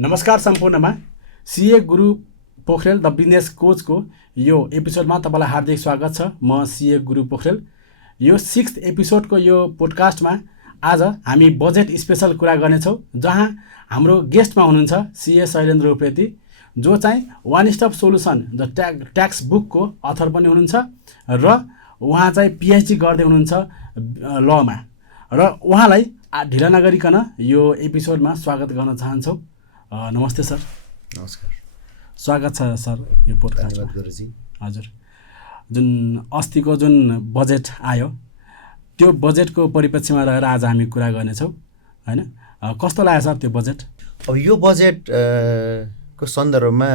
नमस्कार सम्पूर्णमा CA Guru Pokharel the business कोचको यो एपिसोडमा तपाईँलाई हार्दिक स्वागत छ। म सीए गुरु पोखरेल। यो 6th एपिसोडको यो पोडकास्टमा आज हामी बजेट स्पेशल कुरा गर्नेछौँ, जहाँ हाम्रो गेस्टमा हुनुहुन्छ सीए शैलेन्द्र उप्रेती, जो चाहिँ one stop solution the tax बुकको अथर पनि हुनुहुन्छ र उहाँ चाहिँ पिएचडी गर्दै हुनुहुन्छ लमा, र उहाँलाई ढिला नगरिकन यो एपिसोडमा स्वागत गर्न चाहन्छौँ। नमस्ते सर। नमस्कार, स्वागत छ सर यो पोडकास्टमा। गुरुजी। हजुर, जुन अस्तिको जुन बजेट आयो त्यो बजेटको परिप्रेक्ष्यमा रहेर आज हामी कुरा गर्नेछौँ, होइन? कस्तो लाग्यो सर त्यो बजेट? अब यो बजेट को सन्दर्भमा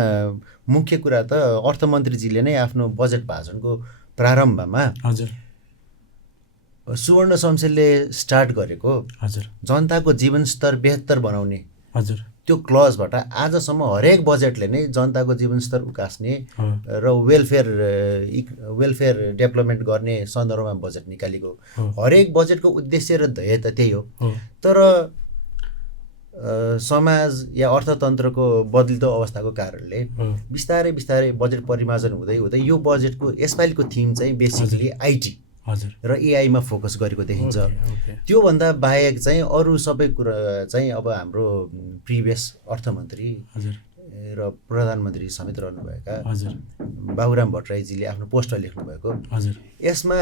मुख्य कुरा त अर्थमन्त्रीजीले नै आफ्नो बजेट भाषणको प्रारम्भमा हजुर सुवर्ण शमशेरले स्टार्ट गरेको हजुर जनताको जीवनस्तर बेहतर बनाउने हजुर त्यो क्लजबाट आजसम्म हरेक बजेटले नै जनताको जीवनस्तर उकास्ने र वेलफेयर डेभलपमेन्ट गर्ने सन्दर्भमा बजेट निकालेको। हरेक बजेटको उद्देश्य र ध्येय त त्यही हो। तर समाज या अर्थतन्त्रको बदलिदो अवस्थाको कारणले बिस्तारै बिस्तारै बजेट परिमार्जन हुँदै हुँदै यो बजेटको यसपालिको थिम चाहिँ बेसिकली आइटी र एआईमा फोकस गरेको देखिन्छ। त्योभन्दा बाहेक चाहिँ अरू सबै कुरा चाहिँ अब हाम्रो प्रिभियस अर्थमन्त्री र प्रधानमन्त्री समेत रहनुभएका बाबुराम भट्टराईजीले आफ्नो पोस्टमा लेख्नुभएको यसमा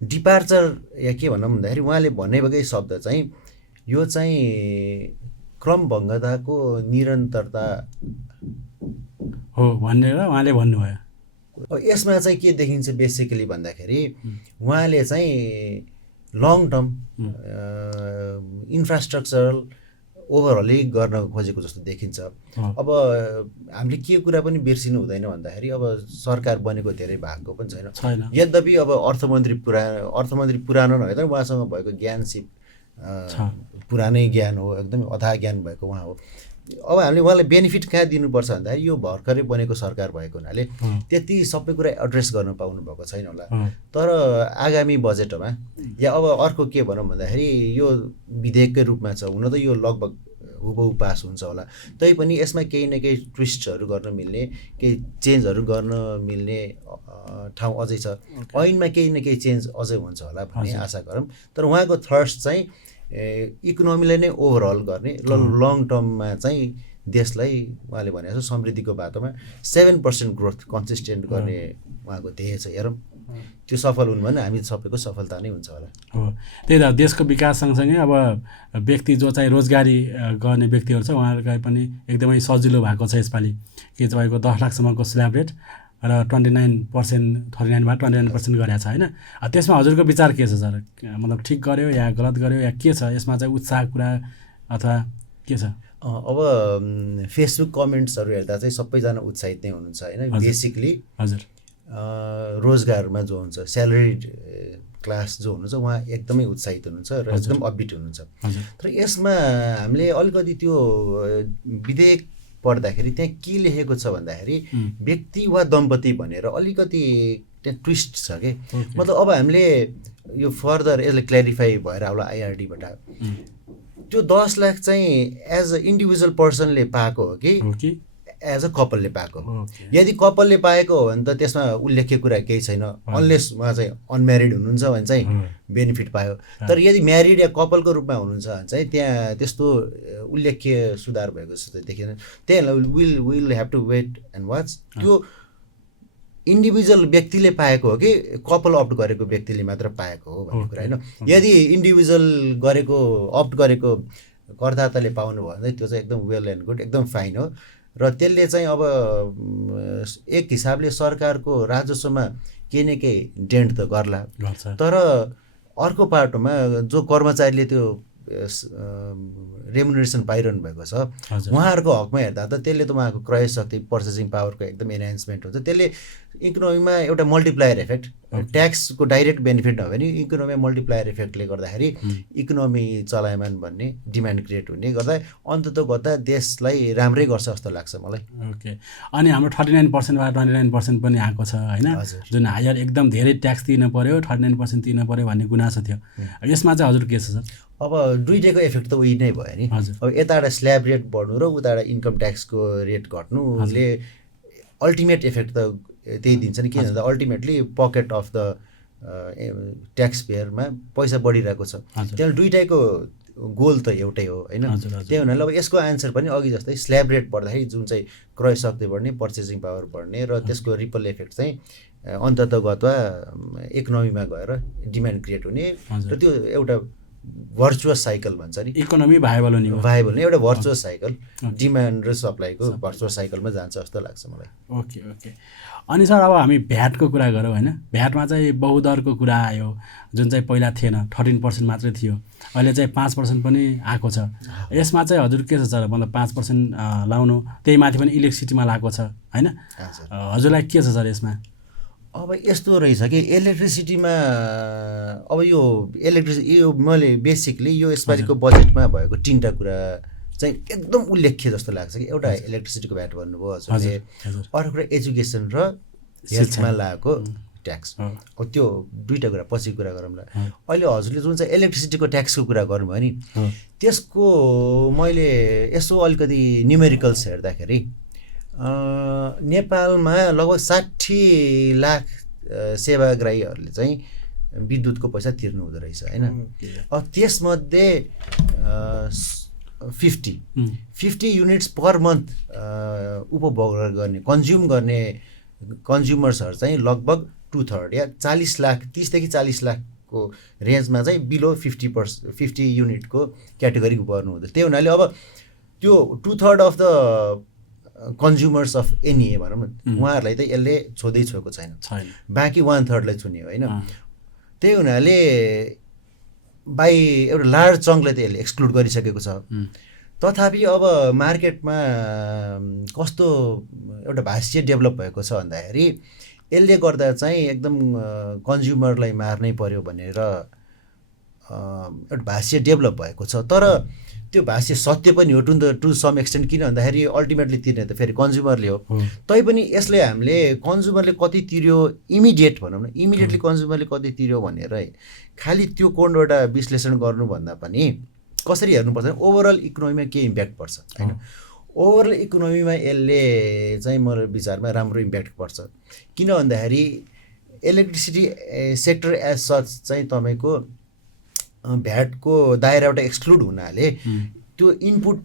डिपार्चर या के भनौँ भन्दाखेरि उहाँले भनेकै शब्द चाहिँ यो चाहिँ क्रमभङ्गताको निरन्तरता हो भनेर उहाँले भन्नुभयो। यसमा चाहिँ के देखिन्छ बेसिकली भन्दाखेरि उहाँले चाहिँ लङ टर्म इन्फ्रास्ट्रक्चरल ओभरअलै गर्न खोजेको जस्तो देखिन्छ। अब हामीले के कुरा पनि बिर्सिनु हुँदैन भन्दाखेरि अब सरकार बनेको धेरै भएको पनि छैन। यद्यपि अब अर्थमन्त्री पुरानो नभए तर उहाँसँग भएको ज्ञान सिप पुरानै ज्ञान हो, एकदमै अथाह ज्ञान भएको उहाँ हो। अब हामीले उहाँलाई बेनिफिट कहाँ दिनुपर्छ भन्दाखेरि यो भर्खरै बनेको सरकार भएको हुनाले त्यति सबै कुरा एड्रेस गर्न पाउनु भएको छैन होला। तर आगामी बजेटमा या अब अर्को के भनौँ भन्दाखेरि यो विधेयककै रूपमा छ, हुन त यो लगभग हुबहु पास हुन्छ होला, तैपनि यसमा केही न केही ट्विस्टहरू गर्न मिल्ने, केही चेन्जहरू गर्न मिल्ने ठाउँ अझै छ। ऐनमा केही न केही चेन्ज अझै हुन्छ होला भन्ने आशा गरौँ। तर उहाँको थर्स्ट चाहिँ इकोनोमीलाई नै ओभरअल गर्ने र लङ टर्ममा चाहिँ देशलाई उहाँले भने जस्तो समृद्धिको बाटोमा 7% ग्रोथ कन्सिस्टेन्ट गर्ने उहाँको ध्येय छ। हेरौँ त्यो सफल हुनु भने हामी सबैको सफलता नै हुन्छ होला। हो, त्यही त देशको विकास सँगसँगै अब व्यक्ति जो चाहिँ रोजगारी गर्ने व्यक्तिहरू छ उहाँहरूलाई पनि एकदमै सजिलो भएको छ यसपालि। के तपाईँको 10 लाखसम्मको स्ल्याब रेट र 29% 39बाट 29% गरेको छ, होइन? त्यसमा हजुरको विचार के छ सर? मतलब ठिक गर्यो या गलत गर्यो या के छ यसमा चाहिँ उत्साह कुरा अथवा के छ? अब फेसबुक कमेन्ट्सहरू हेर्दा चाहिँ सबैजना उत्साहित नै हुनुहुन्छ, होइन? बेसिकली हजुर रोजगारमा जो हुन्छ स्यालेरिड क्लास जो हुनुहुन्छ उहाँ एकदमै उत्साहित हुनुहुन्छ र एकदम अपबिट हुनुहुन्छ। तर यसमा हामीले अलिकति त्यो विधेयक पढ्दाखेरि त्यहाँ के लेखेको छ भन्दाखेरि व्यक्ति वा दम्पति भनेर अलिकति त्यहाँ ट्विस्ट छ कि। मतलब अब हामीले यो फर्दर यसले क्ल्यारिफाई भएर होला आइआरडीबाट त्यो 10 लाख चाहिँ एज अ इन्डिभिजुअल पर्सनले पाएको हो कि एज अ कपलले पाएको हो। यदि कपलले पाएको हो भने त त्यसमा उल्लेख्य कुरा केही छैन, अनलेस उहाँ चाहिँ अनम्यारिड हुनुहुन्छ भने चाहिँ बेनिफिट पायो। तर यदि म्यारिड या कपलको रूपमा हुनुहुन्छ भने चाहिँ त्यहाँ त्यस्तो उल्लेख्य सुधार भएको जस्तो देखिएन। त्यही will have to wait and watch त्यो इन्डिभिजुअल व्यक्तिले पाएको हो कि कपल अप्ट गरेको व्यक्तिले मात्र पाएको हो भन्ने कुरा, होइन? यदि इन्डिभिजुअल अप्ट गरेको करदाताले पाउनु भयो भने त्यो चाहिँ एकदम वेल एन्ड गुड, एकदम फाइन हो। र त्यसले चाहिँ अब एक हिसाबले सरकारको राजस्वमा केही न केही डेन्ट त गर्ला, तर अर्को पाटोमा जो कर्मचारीले त्यो रेमुनरेसन पाइरहनु भएको छ उहाँहरूको हकमा हेर्दा त त्यसले त उहाँको क्रय शक्ति पर्चेसिङ पावरको एकदम एनहान्समेन्ट हुन्छ। त्यसले इकोनोमीमा एउटा मल्टिप्लायर इफेक्ट ट्याक्सको डाइरेक्ट बेनिफिट नभए नि इकोनोमी मल्टिप्लायर इफेक्टले गर्दाखेरि इकोनोमी चलायमान भन्ने डिमान्ड क्रिएट हुने गर्दा अन्ततोगत्ता देशलाई राम्रै गर्छ जस्तो लाग्छ मलाई। ओके, अनि हाम्रो 39%बाट 29% पनि आएको छ होइन, जुन हायर एकदम धेरै ट्याक्स तिर्नु पर्यो, 39% तिर्नु पर्यो भन्ने गुनासो थियो। यसमा चाहिँ हजुर के छ सर? अब दुईटैको इफेक्ट त उही नै भयो नि। अब यताबाट स्ल्याब रेट बढ्नु र उताबाट इन्कम ट्याक्सको रेट घट्नुले अल्टिमेट इफेक्ट त त्यही दिन्छ नि। किन भन्दा ultimately pocket of the tax पेयरमा पैसा बढिरहेको छ। त्यहाँ दुईटैको गोल त एउटै हो होइन। त्यही हुनाले अब यसको आन्सर पनि अघि जस्तै स्ल्याब रेट बढ्दाखेरि जुन चाहिँ क्रय शक्ति बढ्ने, पर्चेसिङ पावर बढ्ने र त्यसको रिपल इफेक्ट चाहिँ अन्ततगतवा इकोनोमीमा गएर डिमान्ड क्रिएट हुने र त्यो एउटा भर्चुअस साइकल भन्छ नि, इकोनोमी भाइबल हुने एउटा भर्चुअस साइकल, डिमान्ड र सप्लाईको भर्चुअस साइकलमा जान्छ जस्तो लाग्छ मलाई। ओके ओके, अनि सर अब हामी भ्याटको कुरा गरौँ होइन, भ्याटमा चाहिँ बहुदरको कुरा आयो जुन चाहिँ पहिला थिएन, 13% मात्रै थियो, अहिले चाहिँ 5% पनि आएको छ। यसमा चाहिँ हजुर के छ सर, मतलब 5% लाउनु, त्यही माथि पनि इलेक्ट्रिसिटीमा लागेको छ होइन, हजुरलाई के छ सर यसमा? अब यस्तो रहेछ कि इलेक्ट्रिसिटीमा अब यो मैले बेसिकली यो यसपालिको बजेटमा भएको 3टा कुरा चाहिँ एकदम उल्लेख्य जस्तो लाग्छ कि एउटा इलेक्ट्रिसिटीको भ्याट भन्नुभयो हजुरले, अर्को कुरा एजुकेसन र हेल्थमा लागेको ट्याक्स। अब त्यो दुईटा कुरा पछि कुरा गरौँला। अहिले हजुरले जुन चाहिँ इलेक्ट्रिसिटीको ट्याक्सको कुरा गर्नुभयो नि, त्यसको मैले यसो अलिकति न्युमेरिकल्स हेर्दाखेरि नेपालमा लगभग 60 लाख सेवाग्राहीहरूले चाहिँ विद्युतको पैसा तिर्नु हुँदो रहेछ होइन। अब त्यसमध्ये 50 युनिट्स पर मन्थ उपभोग गर्ने, कन्ज्युम गर्ने कन्ज्युमर्सहरू चाहिँ लगभग 2/3 या 40 लाख, 30 देखि 40 लाखको रेन्जमा चाहिँ बिलो 50 युनिटको क्याटेगोरी पर्नु हुँदो। त्यही हुनाले अब त्यो 2/3 of the consumers of any भनौँ न, उहाँहरूलाई त यसले छोएको छैन, बाँकी 1/3लाई छुने होइन। त्यही हुनाले बाई एउटा लार्ज चङ्कलाई त यसले एक्सक्लुड गरिसकेको छ। तथापि अब मार्केटमा कस्तो एउटा भाष्य डेभलप भएको छ भन्दाखेरि यसले गर्दा चाहिँ एकदम कन्ज्युमरलाई मार्नै पर्यो भनेर एउटा भाष्य डेभलप भएको छ। तर त्यो भाष्य सत्य पनि हो टु सम एक्सटेन्ट। किन भन्दाखेरि अल्टिमेटली तिर्ने त फेरि कन्ज्युमरले हो। तैपनि यसले हामीले कन्ज्युमरले कति तिर्यो इमिडिएट भनौँ न, इमिडिएटली कन्ज्युमरले कति तिर्यो भनेर खालि त्यो कोणबाट विश्लेषण गर्नुभन्दा पनि कसरी हेर्नुपर्छ, ओभरअल इकोनोमीमा के इम्प्याक्ट पर्छ होइन। ओभरअल इकोनोमीमा यसले चाहिँ मेरो विचारमा राम्रो इम्प्याक्ट पर्छ। किन भन्दाखेरि इलेक्ट्रिसिटी सेक्टर एज सच चाहिँ तपाईँको भ्याटको दायराबाट एक्सक्लुड हुनाले त्यो इनपुट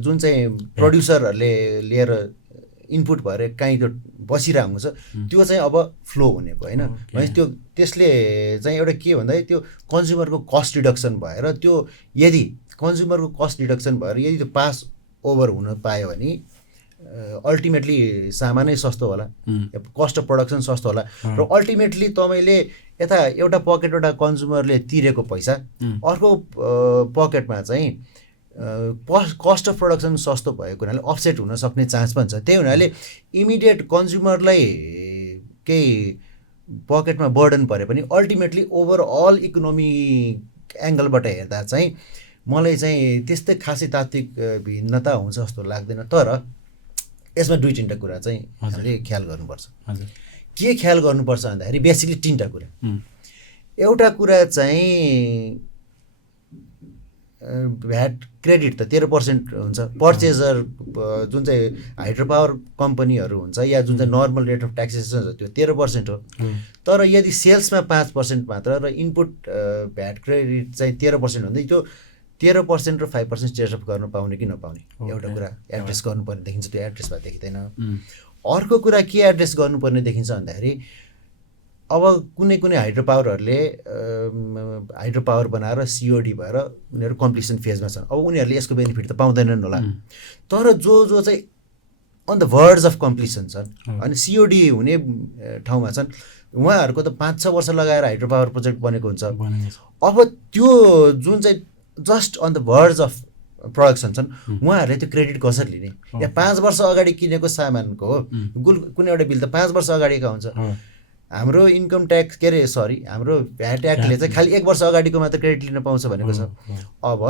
जुन चाहिँ प्रड्युसरहरूले लिएर इनपुट भएर कहीँ त्यो बसिरहेको हुन्छ त्यो चाहिँ अब फ्लो हुने भयो होइन। भने त्यो त्यसले चाहिँ एउटा के भन्दाखेरि त्यो कन्ज्युमरको कस्ट रिडक्सन भएर त्यो यदि कन्ज्युमरको कस्ट रिडक्सन भएर यदि त्यो पास ओभर हुन पायो भने अल्टिमेटली सामानै सस्तो होला, कस्ट अफ प्रडक्सन सस्तो होला र अल्टिमेटली तपाईँले यता एउटा पकेटबाट कन्ज्युमरले तिरेको पैसा अर्को पकेटमा चाहिँ कस्ट अफ प्रडक्सन सस्तो भएको हुनाले अफसेट हुन सक्ने चान्स पनि छ। त्यही हुनाले इमिडिएट कन्ज्युमरलाई केही पकेटमा बर्डन परे पनि अल्टिमेटली ओभरअल इकोनोमी एङ्गलबाट हेर्दा चाहिँ मलाई चाहिँ त्यस्तै खासै तात्विक भिन्नता हुन्छ जस्तो लाग्दैन। तर यसमा 2-3टा कुरा चाहिँ हामीले ख्याल गर्नुपर्छ। के ख्याल गर्नुपर्छ भन्दाखेरि बेसिकली 3टा कुरा। एउटा कुरा चाहिँ भ्याट क्रेडिट त 13% हुन्छ। पर्चेजर जुन चाहिँ हाइड्रो पावर कम्पनीहरू हुन्छ या जुन चाहिँ नर्मल रेट अफ ट्याक्सेसन छ त्यो 13% हो। तर यदि सेल्समा 5% मात्र र इनपुट भ्याट क्रेडिट चाहिँ 13% हुँदै त्यो 13% र 5% स्टेट अफ गर्न पाउने कि नपाउने एउटा कुरा एड्रेस गर्नुपर्ने देखिन्छ। त्यो एड्रेसमा देखिँदैन। अर्को कुरा के एड्रेस गर्नुपर्ने देखिन्छ भन्दाखेरि अब कुनै हाइड्रो पावरहरूले हाइड्रो पावर बनाएर सिओडी भएर उनीहरू कम्प्लिसन फेजमा छन्। अब उनीहरूले यसको बेनिफिट त पाउँदैनन् होला। तर जो चाहिँ on the verge of completion छन् अनि सिओडी हुने ठाउँमा छन् उहाँहरूको त 5-6 वर्ष लगाएर हाइड्रो पावर प्रोजेक्ट बनेको हुन्छ। अब त्यो जुन चाहिँ just on the verge of production छन् उहाँहरूले त्यो क्रेडिट कसरी लिने? या 5 वर्ष अगाडि किनेको सामानको कुनै एउटा बिल त 5 वर्ष अगाडिका हुन्छ। हाम्रो इन्कम ट्याक्स के अरे सरी हाम्रो भ्याट एक्टले चाहिँ खालि 1 वर्ष अगाडिको मात्र क्रेडिट लिन पाउँछ भनेको छ। अब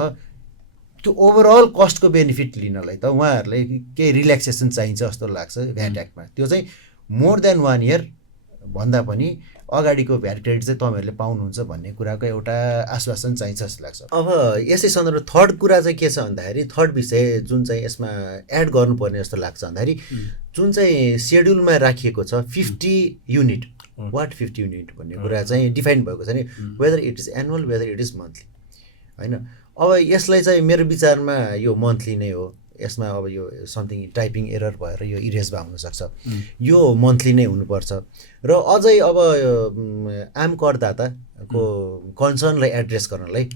त्यो ओभरअल कस्टको बेनिफिट लिनलाई त उहाँहरूलाई केही रिल्याक्सेसन चाहिन्छ जस्तो लाग्छ भ्याट एक्टमा। त्यो चाहिँ मोर देन 1 इयर भन्दा पनि अगाडिको भ्याट क्रेडिट चाहिँ तपाईँहरूले पाउनुहुन्छ भन्ने कुराको एउटा आश्वासन चाहिन्छ जस्तो लाग्छ। अब यसै सन्दर्भमा थर्ड कुरा चाहिँ के छ भन्दाखेरि थर्ड विषय जुन चाहिँ यसमा एड गर्नुपर्ने जस्तो लाग्छ भन्दाखेरि जुन चाहिँ सेड्युलमा राखिएको छ 50 युनिट वाट 50 युनिट भन्ने कुरा चाहिँ डिफाइन भएको छ नि, whether it is annual whether it is monthly होइन। अब यसलाई चाहिँ मेरो विचारमा यो मन्थली नै हो। यसमा अब यो समथिङ टाइपिङ एरर भएर यो इरेज भए हुनसक्छ, यो मन्थली नै हुनुपर्छ। र अझै अब आम करदाताको कन्सर्नलाई एड्रेस गर्नलाई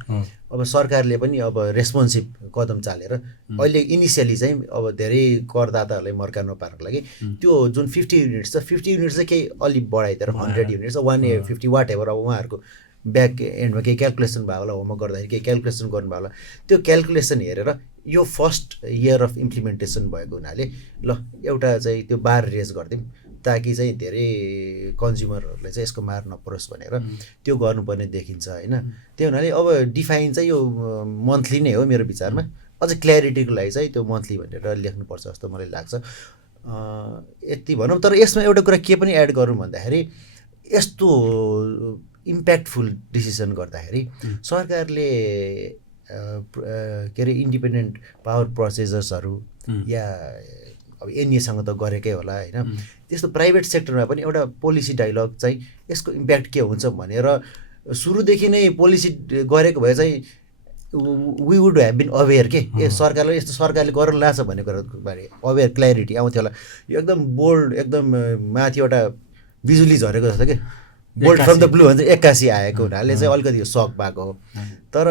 अब सरकारले पनि अब रेस्पोन्सिभ कदम चालेर अहिले इनिसियली चाहिँ अब धेरै करदाताहरूलाई मर्का नपार्नको लागि त्यो जुन 50 युनिट्स छ 50 युनिट्स चाहिँ केही अलिक बढाइदिएर 100 युनिट्स 150 वाट एभर। अब उहाँहरूको ब्याक एन्डमा केही क्यालकुलेसन भयो होला, होमवर्क गर्दाखेरि केही क्यालकुलेसन गर्नुभयो होला, त्यो क्यालकुलेसन हेरेर यो फर्स्ट इयर अफ इम्प्लिमेन्टेसन भएको हुनाले ल एउटा चाहिँ त्यो बार रेज गरिदिउँ ताकि चाहिँ धेरै कन्ज्युमरहरूले चाहिँ यसको मार नपरोस् भनेर त्यो गर्नुपर्ने देखिन्छ होइन। त्यही हुनाले अब डिफाइन चाहिँ यो मन्थली नै हो मेरो विचारमा। अझ क्ल्यारिटीको लागि चाहिँ त्यो मन्थली भनेर लेख्नुपर्छ जस्तो मलाई लाग्छ। यति भनौँ। तर यसमा एउटा कुरा के पनि एड गरौँ भन्दाखेरि यस्तो इम्प्याक्टफुल डिसिसन गर्दाखेरि सरकारले के अरे इन्डिपेन्डेन्ट पावर प्रोसेसर्सहरू या अब एनइएसँग त गरेकै होला होइन। त्यस्तो प्राइभेट सेक्टरमा पनि एउटा पोलिसी डायलग चाहिँ यसको इम्प्याक्ट के हुन्छ भनेर सुरुदेखि नै पोलिसी गरेको भए चाहिँ वी वुड हेभ बिन अवेर के सरकारले यस्तो सरकारले गरेर लाछ भन्ने कुराबारे अवेर क्ल्यारिटी आउँथ्यो होला। यो एकदम बोल्ड एकदम माथि एउटा बिजुली झरेको जस्तो के बोल्ड फ्रम द ब्लू भन्छ 81 आएको हुनाले चाहिँ अलिकति सक भएको हो। तर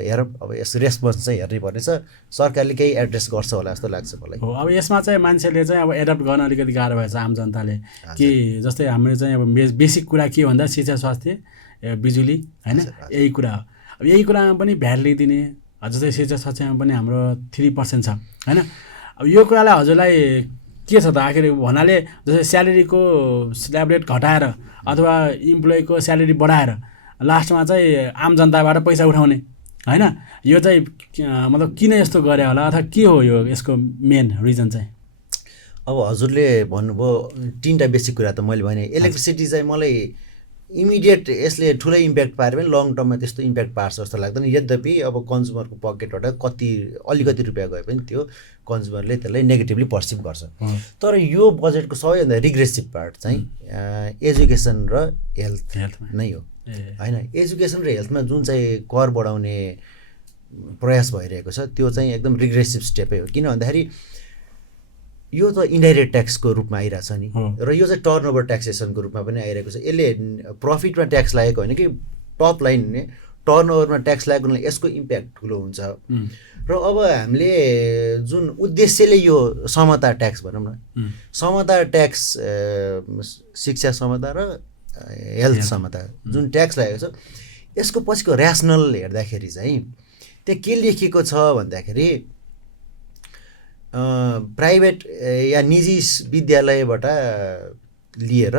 हेरौँ अब यस रेस्पोन्स चाहिँ हेर्नै पर्नेछ, सरकारले केही एड्रेस गर्छ होला जस्तो लाग्छ मलाई। हो अब यसमा चाहिँ मान्छेले चाहिँ अब एडप्ट गर्न अलिकति गाह्रो भएछ आम जनताले कि जस्तै हाम्रो चाहिँ अब बेसिक कुरा के भन्दा शिक्षा स्वास्थ्य बिजुली होइन यही कुरा हो। अब यही कुरामा पनि भ्याट लिइदिने जस्तै शिक्षा स्वास्थ्यमा पनि हाम्रो 3% छ होइन। अब यो कुरालाई हजुरलाई के छ त आखिर भन्नाले जस्तै स्यालेरीको स्ल्याब रेट घटाएर अथवा इम्प्लोइको स्यालेरी बढाएर लास्टमा चाहिँ आम जनताबाट पैसा उठाउने होइन, यो चाहिँ मतलब किन यस्तो गरे होला अथवा के हो यो यसको मेन रिजन चाहिँ? अब हजुरले भन्नुभयो 3टा बेसिक कुरा त मैले भने। इलेक्ट्रिसिटी चाहिँ मलाई इमिडिएट यसले ठुलै इम्प्याक्ट पारे पनि लङ टर्ममा त्यस्तो इम्प्याक्ट पार्छ जस्तो लाग्दैन। यद्यपि अब कन्ज्युमरको पकेटबाट अलिकति रुपियाँ गए पनि त्यो कन्ज्युमरले त्यसलाई नेगेटिभली पर्सिभ गर्छ। तर यो बजेटको सबैभन्दा रिग्रेसिभ पार्ट चाहिँ एजुकेसन र हेल्थ नै हो होइन। एजुकेसन र हेल्थमा जुन चाहिँ कर बढाउने प्रयास भइरहेको छ त्यो चाहिँ एकदम रिग्रेसिभ स्टेपै हो। किन भन्दाखेरि यो त इन्डाइरेक्ट ट्याक्सको रूपमा आइरहेको छ नि, र यो चाहिँ टर्नओभर ट्याक्सेसनको रूपमा पनि आइरहेको छ। यसले प्रफिटमा ट्याक्स लागेको होइन कि टप लाइन टर्नओभरमा ट्याक्स लागेको हुनाले यसको इम्प्याक्ट ठुलो हुन्छ। र अब हामीले जुन उद्देश्यले यो समता ट्याक्स भनौँ न, समता ट्याक्स शिक्षा समता र हेल्थ समता जुन ट्याक्स लागेको छ यसको पछिको ऱ्यासनल हेर्दाखेरि चाहिँ त्यहाँ के लेखिएको छ भन्दाखेरि प्राइभेट या निजी विद्यालयबाट लिएर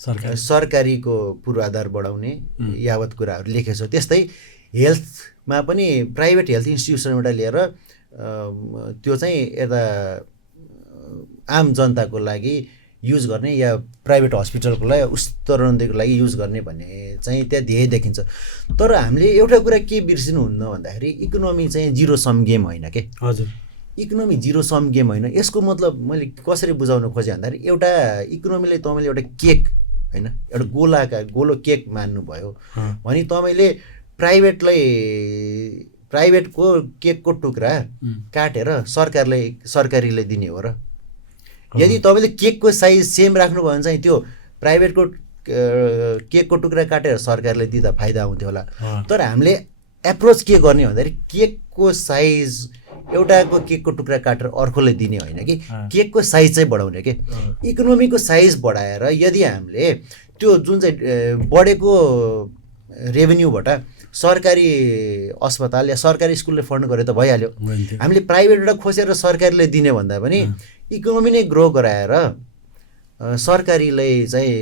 सरकारीको पूर्वाधार बढाउने यावत कुराहरू लेखेको छ। त्यस्तै हेल्थमा पनि प्राइभेट हेल्थ इन्स्टिट्युसनबाट लिएर त्यो चाहिँ यता आम जनताको लागि युज गर्ने या प्राइभेट हस्पिटलको लागि उत्तरोन्नतिको लागि युज गर्ने भन्ने चाहिँ त्यहाँ ध्येय देखिन्छ। तर हामीले एउटा कुरा के बिर्सिनुहुन्न भन्दाखेरि इकोनोमी चाहिँ जिरो सम गेम होइन के। हजुर, इकोनोमी जिरो सम गेम होइन। यसको मतलब मैले कसरी बुझाउन खोजेँ भन्दाखेरि एउटा इकोनोमीलाई तपाईँले एउटा केक होइन एउटा गोलो केक मान्नुभयो भने तपाईँले प्राइभेटको केकको टुक्रा काटेर सरकारीलाई दिने हो र? यदि तपाईँले केकको साइज सेम राख्नुभयो भने चाहिँ त्यो प्राइभेटको केकको टुक्रा काटेर सरकारले दिँदा फाइदा हुन्थ्यो होला। तर हामीले एप्रोच के गर्ने भन्दाखेरि केकको साइज एउटाको केकको टुक्रा काटेर अर्कोलाई दिने होइन कि केकको साइज चाहिँ बढाउने के। इकोनोमीको साइज बढाएर यदि हामीले त्यो जुन चाहिँ बढेको रेभेन्यूबाट सरकारी अस्पताल या सरकारी स्कुलले फन्ड गरे त भइहाल्यो। हामीले प्राइभेटबाट खोसेर सरकारीले दिने भन्दा पनि इकोनोमी नै ग्रो गराएर सरकारीलाई चाहिँ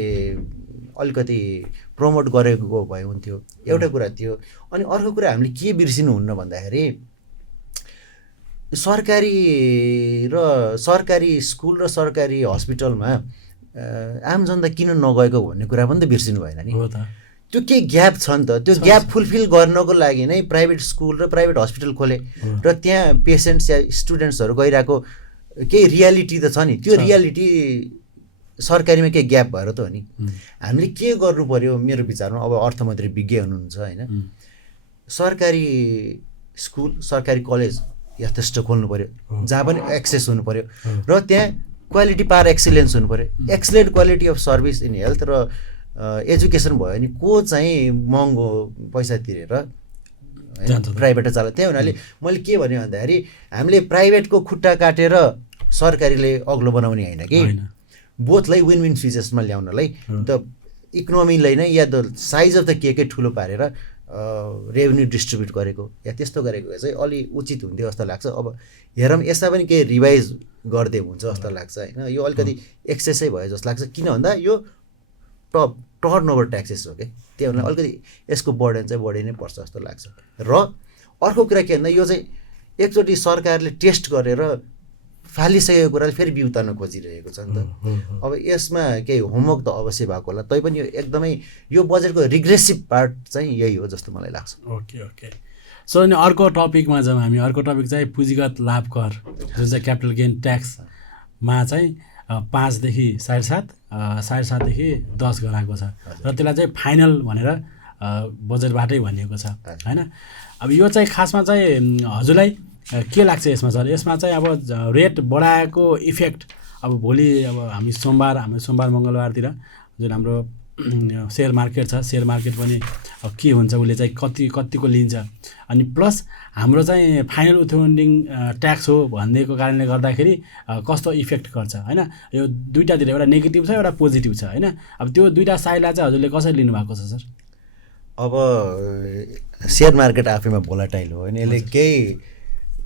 अलिकति प्रमोट गरेको भए हुन्थ्यो, एउटा कुरा त्यो। अनि अर्को कुरा हामीले के बिर्सिनुहुन्न भन्दाखेरि सरकारी स्कुल र सरकारी हस्पिटलमा आम जनता किन नगएको भन्ने कुरा पनि त बिर्सिनु भएन नि। त्यो केही ग्याप छ नि त, त्यो ग्याप फुलफिल गर्नको लागि नै प्राइभेट स्कुल र प्राइभेट हस्पिटल खोले र त्यहाँ पेसेन्ट्स या स्टुडेन्ट्सहरू गइरहेको केही रियालिटी त छ नि, त्यो रियालिटी सरकारीमा केही ग्याप भएर त हो नि। हामीले के गर्नु पर्यो मेरो विचारमा, अब अर्थमन्त्री विज्ञ हुनुहुन्छ होइन, सरकारी स्कुल सरकारी कलेज यथेष्ट खोल्नु पर्यो जहाँ पनि एक्सेस हुनु पर्यो र त्यहाँ क्वालिटी पावर एक्सिलेन्स हुनु पर्यो, excellent quality of service in health र एजुकेसन भयो भने को चाहिँ महँगो पैसा तिरेर प्राइभेट चाल्छ। त्यही हुनाले मैले के भने भन्दाखेरि हामीले प्राइभेटको खुट्टा काटेर सरकारीले अग्लो बनाउने होइन कि, बोथलाई विन विन सिचुएसनमा ल्याउनलाई द इकोनोमीलाई नै या द साइज अफ द केकै ठुलो पारेर रेभेन्यू डिस्ट्रिब्युट गरेको या त्यस्तो गरेको चाहिँ अलि उचित हुन्थ्यो जस्तो लाग्छ। अब हेरौँ यसमा पनि केही रिभाइज गर्दै हुन्छ जस्तो लाग्छ होइन। यो अलिकति एक्सेसै भयो जस्तो लाग्छ, किन भन्दा यो टर्न ओभर ट्याक्सेस हो कि, त्यही भएर अलिकति यसको बर्डन चाहिँ बढी नै पर्छ जस्तो लाग्छ। र अर्को कुरा के भन्दा यो चाहिँ एकचोटि सरकारले टेस्ट गरेर फालिसकेको कुराले फेरि बिउताउन खोजिरहेको छ नि त। अब यसमा केही होमवर्क त अवश्य भएको होला, तैपनि यो एकदमै यो बजेटको रिग्रेसिभ पार्ट चाहिँ यही हो जस्तो मलाई लाग्छ। ओके सो अनि अर्को टपिकमा जाउँ हामी। अर्को टपिक चाहिँ पुँजीगत लाभ कर जुन चाहिँ क्यापिटल गेन ट्याक्समा चाहिँ 5 देखि 7.5 देखि 10 गराएको छ र त्यसलाई चाहिँ फाइनल भनेर बजेटबाटै भनिएको छ होइन। अब यो चाहिँ खासमा चाहिँ हजुरलाई के लाग्छ यसमा सर? यसमा चाहिँ अब रेट बढाएको इफेक्ट अब भोलि अब हामी सोमबार मङ्गलबारतिर जुन हाम्रो सेयर मार्केट छ, सेयर मार्केट पनि अब के हुन्छ, उसले चाहिँ कतिको लिन्छ, अनि प्लस हाम्रो चाहिँ फाइनल विथहोल्डिङ ट्याक्स हो भनिदिएको कारणले गर्दाखेरि कस्तो इफेक्ट गर्छ होइन। यो दुईटातिर एउटा नेगेटिभ छ एउटा पोजिटिभ छ होइन। अब त्यो दुईवटा साइडलाई चाहिँ हजुरले कसरी लिनुभएको छ सर? अब सेयर मार्केट आफैमा भोलाटाइल हो होइन, यसले केही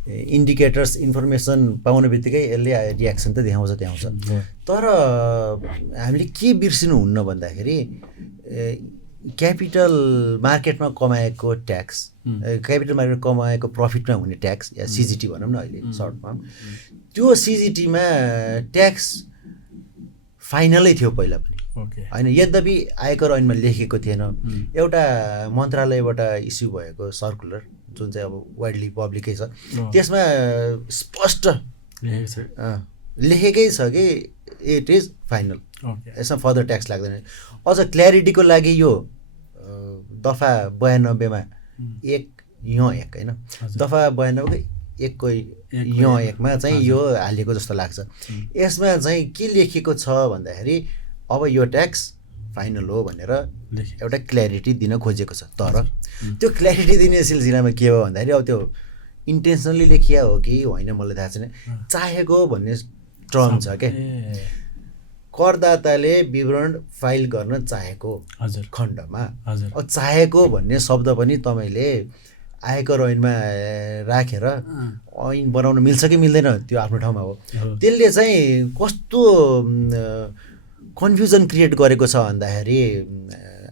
इन्डिकेटर्स इन्फर्मेसन पाउने बित्तिकै यसले रियाक्सन त देखाउँछ। तर हामीले के बिर्सिनु हुन्न भन्दाखेरि क्यापिटल मार्केटमा कमाएको ट्याक्स, क्यापिटल मार्केटमा कमाएको प्रफिटमा हुने ट्याक्स या सिजिटी भनौँ न अहिले सर्टमा, त्यो सिजिटीमा ट्याक्स फाइनलै थियो पहिला पनि होइन। यद्यपि आयकर ऐनमा लेखेको थिएन, एउटा मन्त्रालयबाट इस्यु भएको सर्कुलर जुन चाहिँ अब वाइडली पब्लिकै छ त्यसमा स्पष्ट लेखेकै छ कि इट इज फाइनल, यसमा फर्दर ट्याक्स लाग्दैन। अझ क्ल्यारिटीको लागि यो दफा 92मा 1 होइन, दफा 92 1 मा चाहिँ यो हालिएको जस्तो लाग्छ। यसमा चाहिँ के लेखेको छ भन्दाखेरि अब यो ट्याक्स फाइनल हो भनेर एउटा क्ल्यारिटी दिन खोजेको छ। तर त्यो क्ल्यारिटी दिने सिलसिलामा के हो भन्दाखेरि अब त्यो इन्टेन्सनली लेखिया हो कि होइन मलाई थाहा छैन, चाहेको भन्ने टर्म छ क्या। करदाताले विवरण फाइल गर्न चाहेको खण्डमा अब चाहेको भन्ने शब्द पनि तपाईँले आयकर ऐनमा राखेर ऐन बनाउन मिल्छ कि मिल्दैन त्यो आफ्नो ठाउँमा हो। त्यसले चाहिँ कस्तो कन्फ्युजन क्रिएट गरेको छ भन्दाखेरि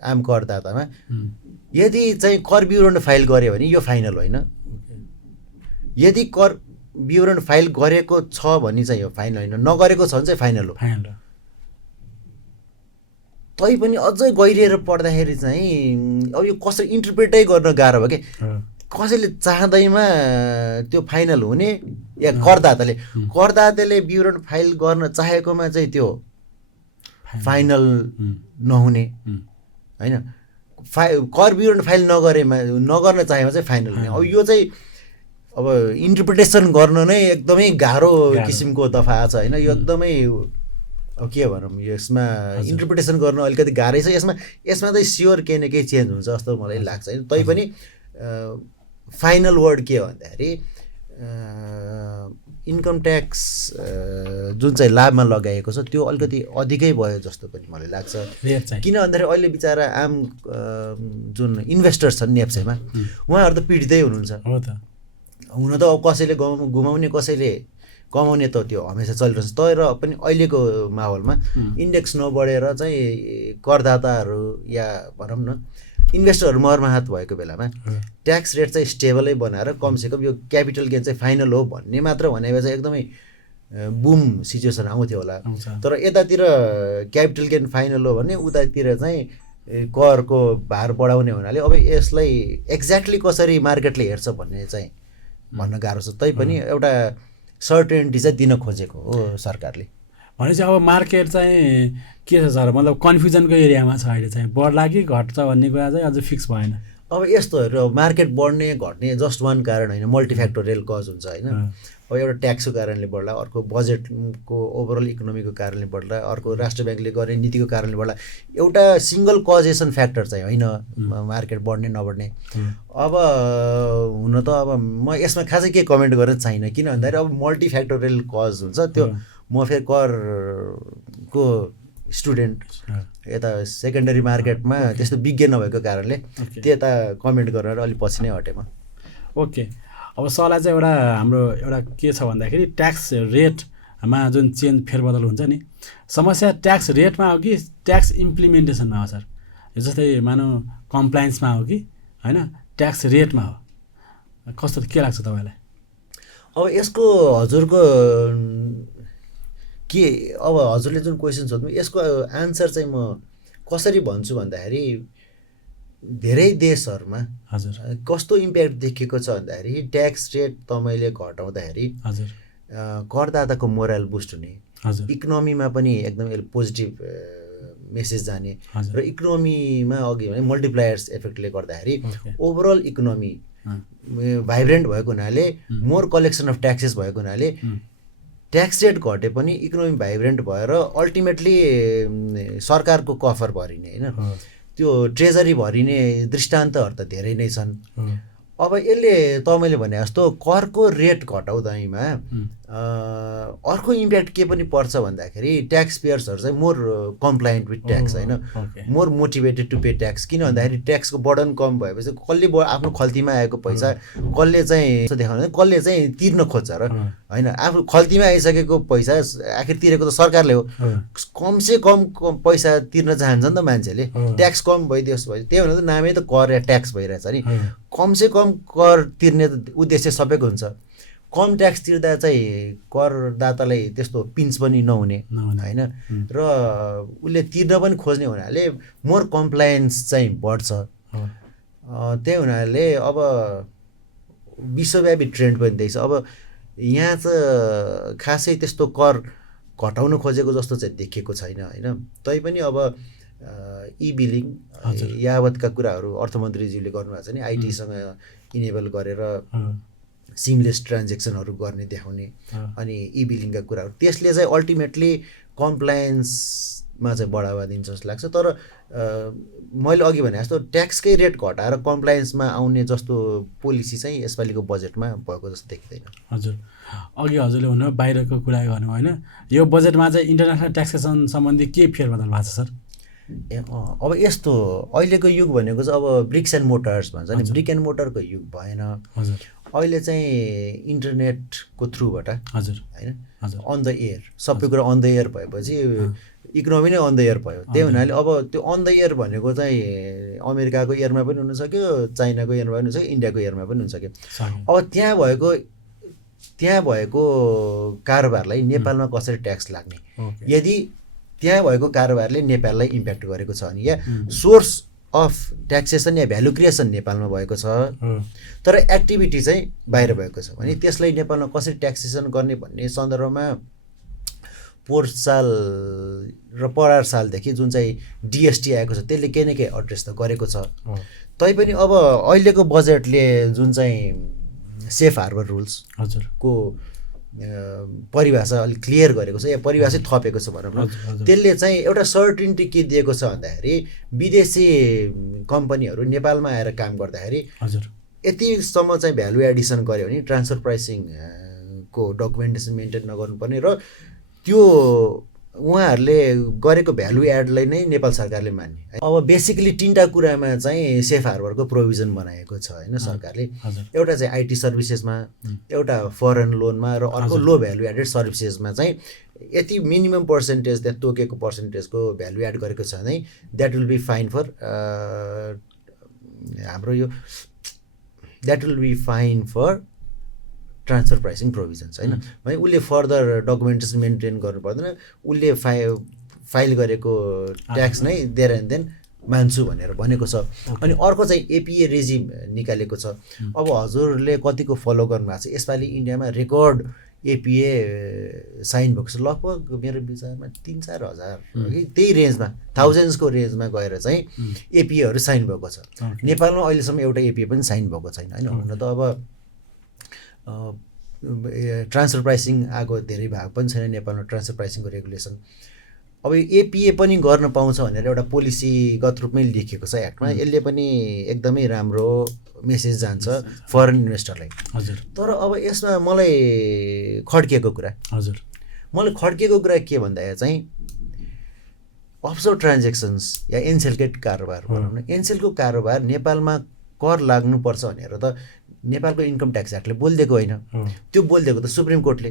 आम करदातामा, यदि चाहिँ कर विवरण फाइल गर्यो भने यो फाइनल होइन, यदि कर विवरण फाइल गरेको छ भने चाहिँ यो फाइनल होइन, नगरेको छ भने चाहिँ फाइनल हो। तैपनि अझै गहिरिएर पढ्दाखेरि चाहिँ अब यो कसरी इन्टरप्रेटै गर्न गाह्रो भयो कि, कसैले चाहँदैमा त्यो फाइनल हुने या करदाताले विवरण फाइल गर्न चाहेकोमा चाहिँ त्यो फाइनल नहुने होइन, कर विवरण फाइल नगर्न चाहेमा चाहिँ फाइनल हुने। अब यो चाहिँ अब इन्टरप्रिटेसन गर्न नै एकदमै गाह्रो किसिमको दफा छ होइन। यो एकदमै अब के भनौँ, यसमा इन्टरप्रिटेसन गर्न अलिकति गाह्रै छ। यसमा चाहिँ स्योर केही न केही चेन्ज हुन्छ जस्तो मलाई लाग्छ। तैपनि फाइनल वर्ड के हो भन्दाखेरि इन्कम ट्याक्स जुन चाहिँ लाभमा लगाएको छ त्यो अलिकति अधिकै भयो जस्तो पनि मलाई लाग्छ। किन भन्दाखेरि अहिले बिचरा आम जुन इन्भेस्टर्स छन् नेप्सेमा, उहाँहरू त पीडितै हुनुहुन्छ। हुन त अब कसैले गुमाउने कसैले कमाउने त त्यो हमेसा चलिरहन्छ। तर पनि अहिलेको माहौलमा इन्डेक्स नबढेर चाहिँ करदाताहरू या भनौँ न इन्भेस्टरहरू मर्माहत भएको बेलामा ट्याक्स रेट चाहिँ स्टेबलै बनाएर कमसेकम यो क्यापिटल गेन चाहिँ फाइनल हो भन्ने मात्र भनेको चाहिँ एकदमै बुम सिचुएसन आउँथ्यो होला। तर यतातिर क्यापिटल गेन फाइनल हो भने उतातिर चाहिँ करको भार बढाउने हुनाले अब यसलाई एक्ज्याक्टली कसरी मार्केटले हेर्छ भन्ने चाहिँ भन्न गाह्रो छ। तैपनि एउटा सर्टेनिटी चाहिँ दिन खोजेको हो सरकारले। भनेपछि अब मार्केट चाहिँ के छ सर, मतलब कन्फ्युजनको एरियामा छ अहिले चाहिँ, बढ्ला कि घट्छ भन्ने कुरा चाहिँ अझ फिक्स भएन। अब यस्तोहरू मार्केट बढ्ने घट्ने जस्ट वान कारण होइन, मल्टिफ्याक्टोरियल कज हुन्छ होइन। अब एउटा ट्याक्सको कारणले बढ्ला, अर्को बजेटको ओभरअल इकोनोमीको कारणले बढ्ला, अर्को राष्ट्र ब्याङ्कले गर्ने नीतिको कारणले बढ्ला। एउटा सिङ्गल कजेसन फ्याक्टर चाहिँ होइन मार्केट बढ्ने नबढ्ने। अब हुन त अब म यसमा खासै के कमेन्ट गर्न चाहिनँ, किन भन्दाखेरि अब मल्टिफ्याक्टोरियल कज हुन्छ त्यो। म फेरि करको स्टुडेन्ट, यता सेकेन्डरी मार्केटमा त्यस्तो विज्ञ नभएको कारणले त्यता कमेन्ट गरेर अलिक पछि नै हटेँ म। ओके, अब सरलाई चाहिँ एउटा हाम्रो एउटा के छ भन्दाखेरि ट्याक्स रेटमा जुन चेन्ज फेरबदल हुन्छ नि, समस्या ट्याक्स रेटमा हो कि ट्याक्स इम्प्लिमेन्टेसनमा हो सर? जस्तै मानौँ कम्प्लायन्समा हो कि होइन ट्याक्स रेटमा हो, कस्तो के लाग्छ तपाईँलाई? अब यसको हजुरको के, अब हजुरले जुन क्वेसन सोध्नु यसको आन्सर चाहिँ म कसरी भन्छु भन्दाखेरि धेरै देशहरूमा हजुर कस्तो इम्प्याक्ट देखिएको छ भन्दाखेरि ट्याक्स रेट तपाईँले घटाउँदाखेरि हजुर करदाताको मोरल बुस्ट हुने, हजुर इकोनोमीमा पनि एकदम पोजिटिभ मेसेज जाने र इकोनोमीमा अघि भने मल्टिप्लायर्स इफेक्टले गर्दाखेरि ओभरअल इकोनोमी भाइब्रेन्ट भएको हुनाले, मोर कलेक्सन अफ ट्याक्सेस भएको हुनाले ट्याक्स रेट घटे पनि इकोनोमी भाइब्रेन्ट भएर अल्टिमेटली सरकारको कफर भरिने होइन, त्यो ट्रेजरी भरिने दृष्टान्तहरू त धेरै नै छन्। अब यसले तपाईँले भने जस्तो करको रेट घटाउँदैमा अर्को इम्प्याक्ट के पनि पर्छ भन्दाखेरि ट्याक्स पेयर्सहरू चाहिँ मोर कम्प्लायन्ट विथ ट्याक्स होइन, more motivated to pay tax. किन भन्दाखेरि ट्याक्सको बर्डन कम भएपछि कसले आफ्नो खल्तीमा आएको पैसा कसले चाहिँ देखाउनु, कसले चाहिँ तिर्न खोज्छ र होइन। आफ्नो खल्तीमा आइसकेको पैसा आखिर तिरेको त सरकारले हो, कमसे कम पैसा तिर्न चाहन्छ नि त मान्छेले, ट्याक्स कम भइदियोस् भयो। त्यही भनेर त नामै त कर या ट्याक्स भइरहेछ नि। कमसे कम कर तिर्ने उद्देश्य सबैको हुन्छ। कम ट्याक्स तिर्दा चाहिँ करदातालाई त्यस्तो पिन्च पनि नहुने होइन, र उसले तिर्न पनि खोज्ने हुनाले मोर कम्प्लायन्स चाहिँ बढ्छ। त्यही हुनाले अब विश्वव्यापी ट्रेन्ड पनि देख्छ। अब यहाँ चाहिँ खासै त्यस्तो कर घटाउन खोजेको जस्तो चाहिँ देखिएको छैन होइन। तैपनि अब ई बिलिङ यावतका कुराहरू अर्थमन्त्रीज्यूले गर्नुभएको छ नि, आइटीसँग इनेबल गरेर सिमलेस ट्रान्जेक्सनहरू गर्ने देखाउने, अनि ई बिलिङका कुराहरू, त्यसले चाहिँ अल्टिमेटली कम्प्लायन्समा चाहिँ बढावा दिन्छ जस्तो लाग्छ। तर मैले अघि भने जस्तो ट्याक्सकै रेट घटाएर कम्प्लायन्समा आउने जस्तो पोलिसी चाहिँ यसपालिको बजेटमा भएको जस्तो देखिँदैन। हजुर, अघि हजुरले भन्नुभयो बाहिरको कुरा गर्नु होइन, यो बजेटमा चाहिँ इन्टरनेसनल ट्याक्सेसन सम्बन्धी के फेरबदल भएको छ सर? अब यस्तो अहिलेको युग भनेको चाहिँ अब ब्रिक्स एन्ड मोटर्स भन्छ नि, ब्रिक एन्ड मोटरको युग भएन। हजुर, अहिले चाहिँ इन्टरनेटको थ्रुबाट हजुर होइन, अन द एयर सबै कुरा अन द एयर भएपछि इकोनोमी नै अन द एयर भयो। त्यही हुनाले अब त्यो अन द एयर भनेको चाहिँ अमेरिकाको एयरमा पनि हुनसक्यो, चाइनाको एयरमा पनि हुनसक्यो, इन्डियाको एयरमा पनि हुनसक्यो। अब त्यहाँ भएको कारोबारलाई नेपालमा कसरी ट्याक्स लाग्ने, यदि त्यहाँ भएको कारोबारले नेपाललाई इम्प्याक्ट गरेको छ भने, या सोर्स अफ ट्याक्सेसन या भ्यालु क्रिएसन नेपालमा भएको छ तर एक्टिभिटी चाहिँ बाहिर भएको छ भने, त्यसलाई नेपालमा कसरी ट्याक्सेसन गर्ने भन्ने सन्दर्भमा पोहोर साल र परार सालदेखि जुन चाहिँ डिएसटी आएको छ त्यसले केही न केही एड्रेस त गरेको छ। तैपनि अब अहिलेको बजेटले जुन चाहिँ सेफ हार्बर रुल्स हजुरको परिभाषा अलिक क्लियर गरेको छ या परिभाषा थपेको छ भनौँ न, त्यसले चाहिँ एउटा सर्टिनिटी के दिएको छ भन्दाखेरि विदेशी कम्पनीहरू नेपालमा आएर काम गर्दाखेरि यतिसम्म चाहिँ भ्यालु एडिसन गर्यो भने ट्रान्सफर प्राइसिङ को डकुमेन्टेसन मेन्टेन नगर्नुपर्ने र त्यो उहाँहरूले गरेको भ्यालु एडलाई नै नेपाल सरकारले मान्ने है। अब बेसिकली 3टा कुरामा चाहिँ सेफ हार्बरको प्रोभिजन बनाएको छ होइन सरकारले। एउटा चाहिँ आइटी सर्भिसेसमा, एउटा फरेन लोनमा र अर्को लो भ्यालु एडेड सर्भिसेसमा चाहिँ यति मिनिमम पर्सेन्टेज त्यहाँ तोकेको पर्सेन्टेजको भ्यालु एड गरेको छ भने that will be fine for हाम्रो यो that will be fine for transfer pricing provisions होइन। भने उसले फर्दर डकुमेन्टेसन मेन्टेन गर्नु पर्दैन, उसले फाइल गरेको ट्याक्स नै देयर एन्ड देन मान्छु भनेर भनेको छ। अनि अर्को चाहिँ एपिए रेजिम निकालेको छ। अब हजुरले कतिको फलो गर्नुभएको छ, यसपालि इन्डियामा रेकर्ड एपिए साइन भएको छ, लगभग मेरो विचारमा 3-4 हजार कि त्यही रेन्जमा, थाउजन्ड्सको रेन्जमा गएर चाहिँ एपिएहरू साइन भएको छ। नेपालमा अहिलेसम्म एउटा एपिए पनि साइन भएको छैन होइन। हुन त अब ट्रान्सफर प्राइसिङ आएको धेरै भाग पनि छैन नेपालमा ट्रान्सफर प्राइसिङको रेगुलेसन। अब एपिए पनि गर्न पाउँछ भनेर एउटा पोलिसीगत रूपमै लेखिएको छ एक्टमा। यसले पनि एकदमै राम्रो मेसेज जान्छ फरेन इन्भेस्टरलाई। हजुर। तर अब यसमा मलाई खड्किएको कुरा के भन्दाखेरि चाहिँ अफसोर ट्रान्जेक्सन्स या एनसेलकै कारोबार भनौँ न, एनसेलको कारोबार नेपालमा कर लाग्नुपर्छ भनेर त नेपालको इन्कम ट्याक्स एक्टले बोलिदिएको होइन, त्यो बोलिदिएको त सुप्रिम कोर्टले।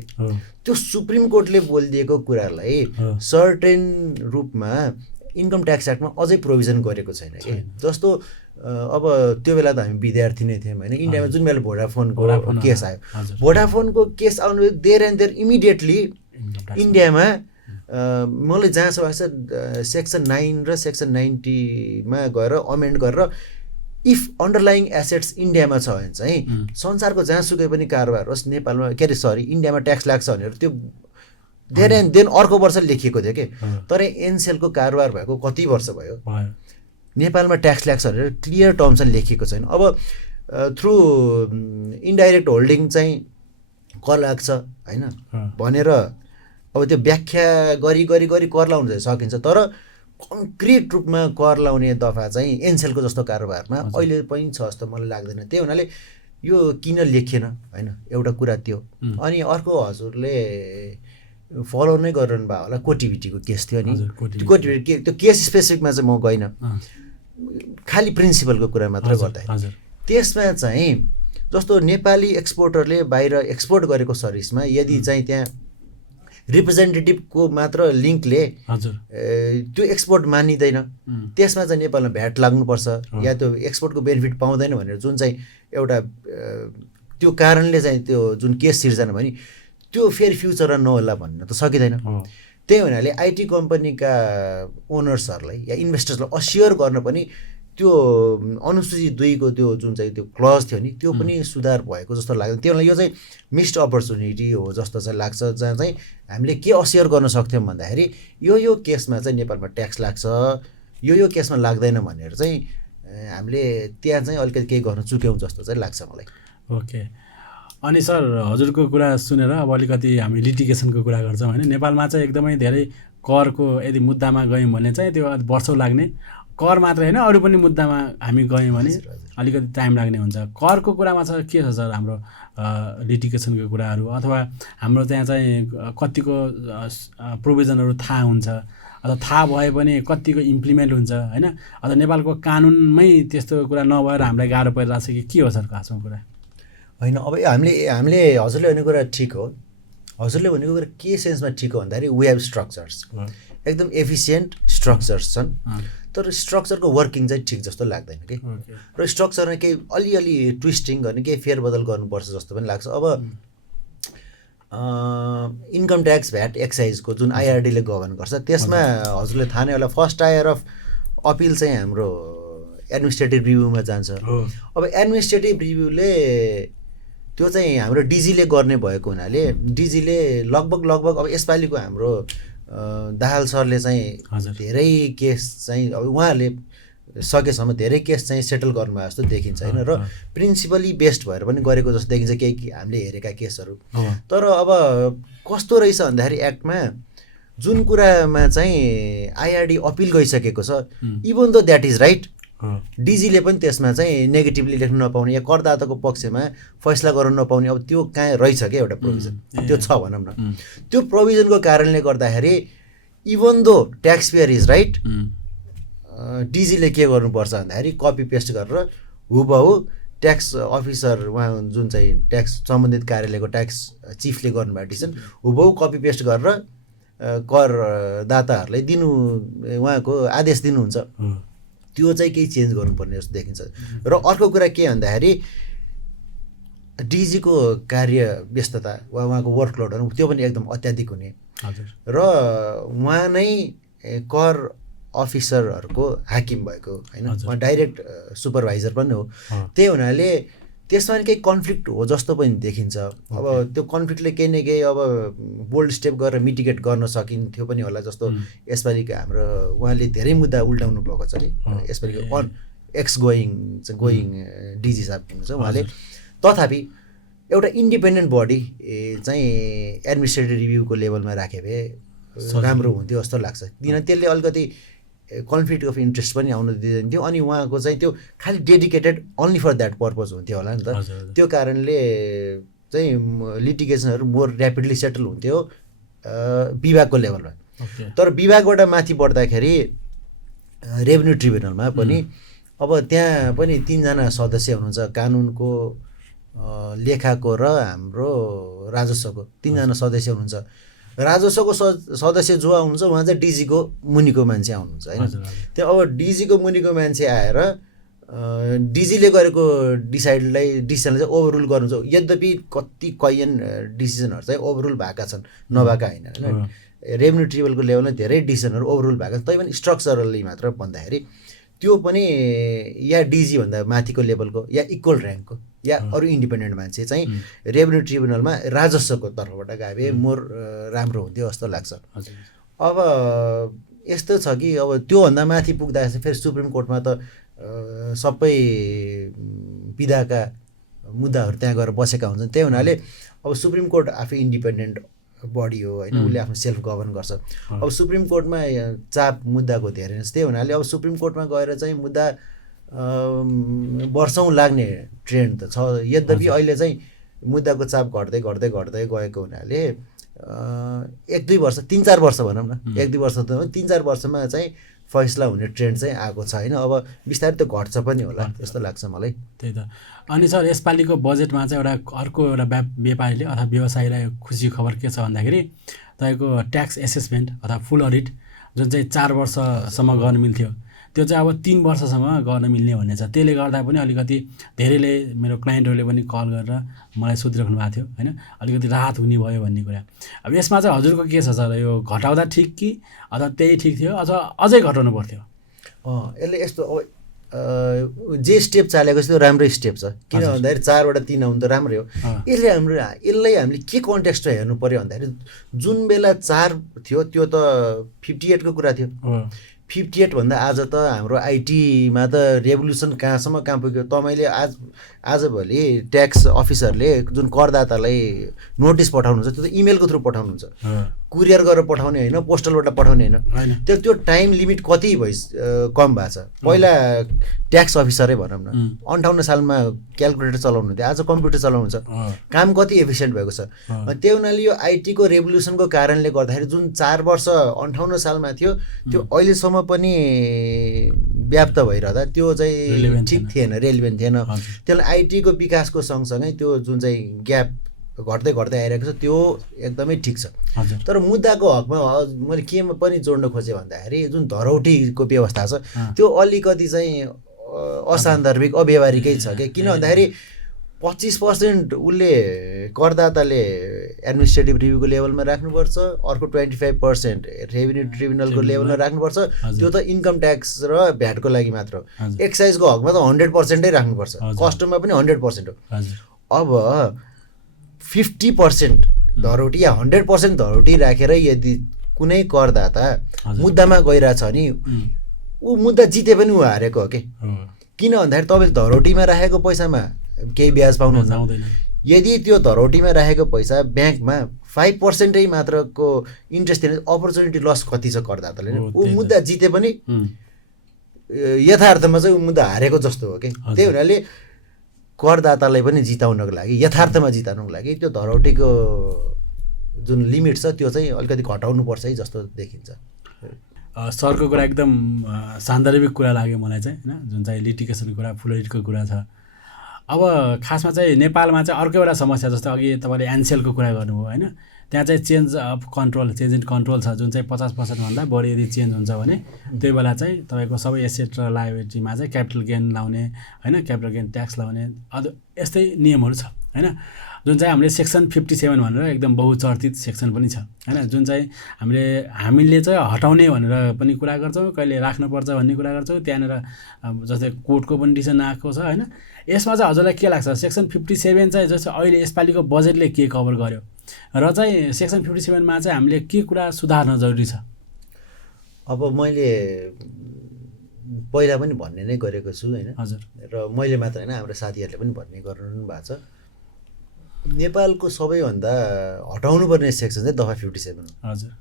त्यो सुप्रिम कोर्टले बोलिदिएको कुरालाई सर्टेन रूपमा इन्कम ट्याक्स एक्टमा अझै प्रोभिजन गरेको छैन कि। जस्तो अब त्यो बेला त हामी विद्यार्थी नै थियौँ होइन। इन्डियामा जुन बेला भोडाफोनको केस आयो, भोडाफोनको केस आउनु देयर एन्ड देयर इमिडिएटली इन्डियामा मलाई जहाँ छ सेक्सन 9 र सेक्सन 90मा गएर अमेन्ड गरेर इफ अन्डरलाइङ एसेट्स इन्डियामा छ भने चाहिँ संसारको जहाँसुकै पनि कारोबार होस् नेपालमा इन्डियामा ट्याक्स लाग्छ भनेर त्यो देयर एन्ड देन अर्को वर्ष लेखिएको थियो कि। तर एनसेलको कारोबार भएको कति वर्ष भयो, नेपालमा ट्याक्स लाग्छ भनेर क्लियर टर्म्समा लेखिएको छैन। अब थ्रु इन्डाइरेक्ट होल्डिङ चाहिँ कर लाग्छ होइन भनेर अब त्यो व्याख्या गरी कर लाउनु सकिन्छ, तर कङ्क्रिट रूपमा कर लाउने दफा चाहिँ एनसेलको जस्तो कारोबारमा अहिले पनि छ जस्तो मलाई लाग्दैन। त्यही हुनाले यो किन लेखिएन होइन, एउटा कुरा त्यो। अनि अर्को हजुरले फलो नै गरिरहनु भयो होला, कोटिभिटीको केस थियो नि। कोटिभिटी त्यो केस स्पेसिफिकमा चाहिँ म गइनँ, खालि प्रिन्सिपलको कुरा मात्र गर्दा त्यसमा चाहिँ जस्तो नेपाली एक्सपोर्टरले बाहिर एक्सपोर्ट गरेको सर्भिसमा यदि चाहिँ त्यहाँ रिप्रेजेन्टेटिभको मात्र लिङ्कले त्यो एक्सपोर्ट मानिँदैन, त्यसमा चाहिँ नेपालमा भ्याट लाग्नुपर्छ या त्यो एक्सपोर्टको बेनिफिट पाउँदैन भनेर जुन चाहिँ एउटा त्यो कारणले चाहिँ त्यो जुन केस सिर्जना भयो नि, त्यो फेरि फ्युचरमा नहोला भन्न त सकिँदैन। त्यही हुनाले आइटी कम्पनीका ओनर्सहरूलाई या इन्भेस्टर्सलाई अस्योर गर्न पनि त्यो अनुसूची 2 को त्यो जुन चाहिँ त्यो क्लज थियो नि त्यो पनि सुधार भएको जस्तो लाग्दैन। त्यो यो चाहिँ मिस्ड अपर्च्युनिटी हो जस्तो चाहिँ लाग्छ, जहाँ चाहिँ हामीले के अस्योर गर्न सक्थ्यौँ भन्दाखेरि यो केसमा चाहिँ नेपालमा ट्याक्स लाग्छ, यो केसमा लाग्दैन भनेर चाहिँ हामीले त्यहाँ चाहिँ अलिकति केही गर्न चुक्यौँ जस्तो चाहिँ लाग्छ मलाई। ओके। अनि सर हजुरको कुरा सुनेर अब अलिकति हामी लिटिगेसनको कुरा गर्छौँ होइन। नेपालमा चाहिँ एकदमै धेरै करको यदि मुद्दामा गयौँ भने चाहिँ त्यो वर्षौँ लाग्ने, कर मात्र होइन अरू पनि मुद्दामा हामी गयौँ भने अलिकति टाइम लाग्ने हुन्छ। करको कुरामा चाहिँ के छ सर हाम्रो लिटिगेसनको कुराहरू, अथवा हाम्रो त्यहाँ चाहिँ कतिको प्रोभिजनहरू थाहा हुन्छ अथवा थाहा भए पनि कतिको इम्प्लिमेन्ट हुन्छ होइन, अथवा नेपालको कानुनमै त्यस्तो कुरा नभएर हामीलाई गाह्रो परिरहेको छ कि के हो सर खासमा कुरा? होइन, अब हामीले हजुरले भनेको कुरा ठिक हो। हजुरले भनेको कुरा के सेन्समा ठिक हो भन्दाखेरि वी हेभ स्ट्रक्चर्स, एकदम एफिसियन्ट स्ट्रक्चर्स छन्, तर स्ट्रक्चरको वर्किङ चाहिँ ठिक जस्तो लाग्दैन कि। र स्ट्रक्चरमा केही अलिअलि ट्विस्टिङ गर्ने, केही फेरबदल गर्नुपर्छ जस्तो पनि लाग्छ। अब इन्कम ट्याक्स भ्याट एक्साइजको जुन आइआरडीले गभर्न गर्छ त्यसमा हजुरले थाहा नै होला फर्स्ट टायर अफ अपिल चाहिँ हाम्रो एडमिनिस्ट्रेटिभ रिभ्यूमा जान्छ। अब एडमिनिस्ट्रेटिभ रिभ्यूले त्यो चाहिँ हाम्रो डिजीले गर्ने भएको हुनाले डिजीले लगभग अब यसपालिको हाम्रो दाहाल सरले चाहिँ धेरै केस चाहिँ अब उहाँहरूले सकेसम्म धेरै केस चाहिँ सेटल गर्नुभयो जस्तो देखिन्छ होइन, र प्रिन्सिपली बेस्ड भएर पनि गरेको जस्तो देखिन्छ केही हामीले हेरेका केसहरू। तर अब कस्तो रहेछ भन्दाखेरि एक्टमा जुन कुरामा चाहिँ आइआरडी अपिल गइसकेको छ, even the that is right, डिजीले पनि त्यसमा चाहिँ नेगेटिभली लेख्नु नपाउने या करदाताको पक्षमा फैसला गर्न नपाउने, अब त्यो कहाँ रहेछ क्या एउटा प्रोभिजन, त्यो छ भनौँ न। त्यो प्रोभिजनको कारणले गर्दाखेरि even though tax payer is right, डिजीले के गर्नुपर्छ भन्दाखेरि कपी पेस्ट गरेर हुबहु ट्याक्स अफिसर उहाँ जुन चाहिँ ट्याक्स सम्बन्धित कार्यालयको ट्याक्स चिफले गर्नुभएको डिसिजन हुबहु कपी पेस्ट गरेर करदाताहरूलाई दिनु उहाँको आदेश दिनुहुन्छ। त्यो चाहिँ केही चेन्ज गर्नुपर्ने जस्तो देखिन्छ। र अर्को कुरा के भन्दाखेरि डिजीको कार्य व्यस्तता वा उहाँको वर्कलोडहरू त्यो पनि एकदम अत्याधिक हुने र उहाँ नै कर अफिसरहरूको हाकिम भएको होइन, उहाँ डाइरेक्ट सुपरभाइजर पनि हो। त्यही हुनाले त्यसमा पनि केही कन्फ्लिक्ट हो जस्तो पनि देखिन्छ। अब त्यो कन्फ्लिक्टले केही न केही अब बोल्ड स्टेप गरेर मिटिगेट गर्न सकिन्थ्यो पनि होला जस्तो यसपालिको हाम्रो उहाँले धेरै मुद्दा उल्टाउनु भएको छ नि यसपालिको एक्स गोइङ डिजी साहब हुनुहुन्छ उहाँले। तथापि एउटा इन्डिपेन्डेन्ट बडी चाहिँ एडमिनिस्ट्रेटिभ रिभ्यूको लेभलमा राखे भए राम्रो हुन्थ्यो जस्तो लाग्छ। किन त्यसले अलिकति कन्फ्लिक्ट अफ इन्ट्रेस्ट पनि आउन दिँदैन थियो अनि उहाँको चाहिँ त्यो खालि dedicated only for that purpose हुन्थ्यो होला नि त। त्यो कारणले चाहिँ लिटिगेसनहरू मोर ऱ्यापिडली सेटल हुन्थ्यो विभागको लेभलमा। तर विभागबाट माथि बढ्दाखेरि रेभेन्यू ट्रिब्युनलमा पनि अब त्यहाँ पनि 3 जना सदस्य हुनुहुन्छ, कानुनको, लेखाको र हाम्रो राजस्वको 3 जना सदस्य हुनुहुन्छ। राजस्वको सदस्य जो आउनुहुन्छ उहाँ चाहिँ डिजीको मुनिको मान्छे आउनुहुन्छ होइन। त्यो अब डिजीको मुनिको मान्छे आएर डिजीले गरेको डिसिजनलाई चाहिँ ओभररुल गर्नुहुन्छ। यद्यपि कति कैयन डिसिजनहरू चाहिँ ओभररुल भएका छन्, नभएका होइन होइन। रेभेन्यू ट्रिब्युनलको लेभलमा धेरै डिसिजनहरू ओभररुल भएका छन्, तैपनि स्ट्रक्चरली मात्र भन्दाखेरि त्यो पनि या डिजी भन्दा माथिको लेभलको या इक्वल ऱ्याङ्कको या अरू इन्डिपेन्डेन्ट मान्छे चाहिँ रेभेन्यू ट्रिब्युनलमा राजस्वको तर्फबाट गए भए मोर राम्रो हुन्थ्यो जस्तो लाग्छ। अब यस्तो छ कि अब त्योभन्दा माथि पुग्दा फेरि सुप्रिम कोर्टमा त सबै विधाका मुद्दाहरू त्यहाँ गएर बसेका हुन्छन्। त्यही हुनाले अब सुप्रिम कोर्ट आफै इन्डिपेन्डेन्ट बडी हो होइन, उसले आफ्नो सेल्फ गभर्न गर्छ। अब सुप्रिम कोर्टमा चाप मुद्दाको धेरै त्यही हुनाले अब सुप्रिम कोर्टमा गएर चाहिँ मुद्दा वर्षौँ लाग्ने ट्रेन्ड त छ। यद्यपि अहिले चाहिँ मुद्दाको चाप घट्दै घट्दै घट्दै गएको हुनाले 1-2 वर्ष 3-4 वर्ष भनौँ न, 1-2 वर्ष त 3-4 वर्षमा चाहिँ फैसला हुने ट्रेन्ड चाहिँ आएको छ होइन। अब बिस्तारै त्यो घट्छ पनि होला जस्तो लाग्छ मलाई। त्यही त। अनि सर यसपालिको बजेटमा चाहिँ अर्को एउटा व्यापारीले अथवा व्यवसायीलाई खुसी खबर के छ भन्दाखेरि तपाईँको ट्याक्स एसेसमेन्ट अथवा फुल अडिट जुन चाहिँ 4 वर्षसम्म गर्न मिल्थ्यो त्यो चाहिँ अब 3 वर्षसम्म गर्न मिल्ने भन्ने छ। त्यसले गर्दा पनि अलिकति धेरैले मेरो क्लाइन्टहरूले पनि कल गरेर मलाई सोधिराख्नु भएको थियो होइन, अलिकति राहत हुने भयो भन्ने कुरा। अब यसमा चाहिँ हजुरको के छ सर, यो घटाउँदा ठिक कि अथवा त्यही ठिक थियो अथवा अझै घटाउनु पर्थ्यो? यसले यस्तो जे स्टेप चालेको छ त्यो राम्रै स्टेप छ। किन भन्दाखेरि 4 बाट 3 आउनु त राम्रै हो। यसलाई हामीले के कन्टेक्स्टमा हेर्नु पऱ्यो भन्दाखेरि जुन बेला 4 थियो त्यो त 58 को कुरा थियो। 58 भन्दा आज त हाम्रो आइटीमा त रेभोल्युसन कहाँ पुग्यो। तपाईँले आजभोलि ट्याक्स अफिसरले जुन करदातालाई नोटिस पठाउनुहुन्छ त्यो त इमेलको थ्रु पठाउनुहुन्छ, कुरियर गरेर पठाउने होइन, पोस्टलबाट पठाउने होइन। त्यो टाइम लिमिट कति कम भएको छ। पहिला ट्याक्स अफिसरै भनौँ न 58 सालमा क्यालकुलेटर चलाउनु थियो, आज कम्प्युटर चलाउनुहुन्छ। काम कति एफिसियन्ट भएको छ। त्यही हुनाले यो आइटीको रेभोल्युसनको कारणले गर्दाखेरि जुन 4 वर्ष 58 सालमा थियो त्यो अहिलेसम्म पनि व्याप्त भइरहँदा त्यो चाहिँ ठिक थिएन, रेलिभेन्ट थिएन। त्यसलाई आइटीको विकासको सँगसँगै त्यो जुन चाहिँ ग्याप घट्दै घट्दै आइरहेको छ त्यो एकदमै ठिक छ। तर मुद्दाको हकमा मैले के पनि जोड्न खोजेँ भन्दाखेरि जुन धरौटीको व्यवस्था छ त्यो अलिकति चाहिँ असान्दर्भिक अव्यवहारिकै छ कि। किन भन्दाखेरि 25% उसले करदाताले एडमिनिस्ट्रेटिभ रिभ्यूको लेभलमा राख्नुपर्छ, अर्को 25% रेभेन्यू ट्रिब्युनलको लेभलमा राख्नुपर्छ। त्यो त इन्कम ट्याक्स र भ्याटको लागि मात्र हो। एक्साइजको हकमा त 100% राख्नुपर्छ, कस्टममा पनि 100% हो। अब 50% धरौटी या 100% धरौटी राखेर यदि कुनै करदाता मुद्दामा गइरहेछ भने ऊ मुद्दा जिते पनि ऊ हारेको हो कि। किन भन्दाखेरि तपाईँले धरौटीमा राखेको पैसामा केही ब्याज पाउनुहुन्न। यदि त्यो धरौटीमा राखेको पैसा ब्याङ्कमा 5% मात्रको इन्ट्रेस्ट दिने अपर्च्युनिटी लस कति छ करदाताले। ऊ मुद्दा जिते पनि यथार्थमा चाहिँ ऊ मुद्दा हारेको जस्तो हो कि। त्यही हुनाले करदातालाई पनि जिताउनको लागि, यथार्थमा जिताउनको लागि त्यो धरौटीको जुन लिमिट छ त्यो चाहिँ अलिकति घटाउनुपर्छ है जस्तो देखिन्छ। सरको कुरा एकदम सान्दर्भिक कुरा लाग्यो मलाई चाहिँ होइन, जुन चाहिँ लिटिगेसनको कुरा, फ्लोइडको कुरा छ। अब खासमा चाहिँ नेपालमा चाहिँ अर्को एउटा समस्या, जस्तो अघि तपाईँले एनसेलको कुरा गर्नुभयो होइन, त्यहाँ चाहिँ चेन्ज इन कन्ट्रोल छ, जुन चाहिँ 50% बढी यदि चेन्ज हुन्छ भने त्यो बेला चाहिँ तपाईँको सबै एसेट र लायबिलिटीमा चाहिँ क्यापिटल गेन लाउने होइन, क्यापिटल गेन ट्याक्स लाउने यस्तै नियमहरू छ होइन, जुन चाहिँ हामीले सेक्सन 57 भनेर एकदम बहुचर्चित सेक्सन पनि छ होइन, जुन चाहिँ हामीले चाहिँ हटाउने भनेर पनि कुरा गर्छौँ, कहिले राख्नुपर्छ भन्ने कुरा गर्छौँ। त्यहाँनिर जस्तै कोर्टको पनि डिसिजन आएको छ होइन। यसमा चाहिँ हजुरलाई के लाग्छ, सेक्सन 57 चाहिँ जस्तो अहिले यसपालिको बजेटले के कभर गर्यो र चाहिँ सेक्सन 57मा चाहिँ हामीले के कुरा सुधार्न जरुरी छ? अब मैले पहिला पनि भन्ने नै गरेको छु होइन, हजुर, र मैले मात्र होइन हाम्रो साथीहरूले पनि भन्ने गर्नु भएको छ, नेपालको सबैभन्दा हटाउनु पर्ने सेक्सन चाहिँ दफा 57 हो। हजुर,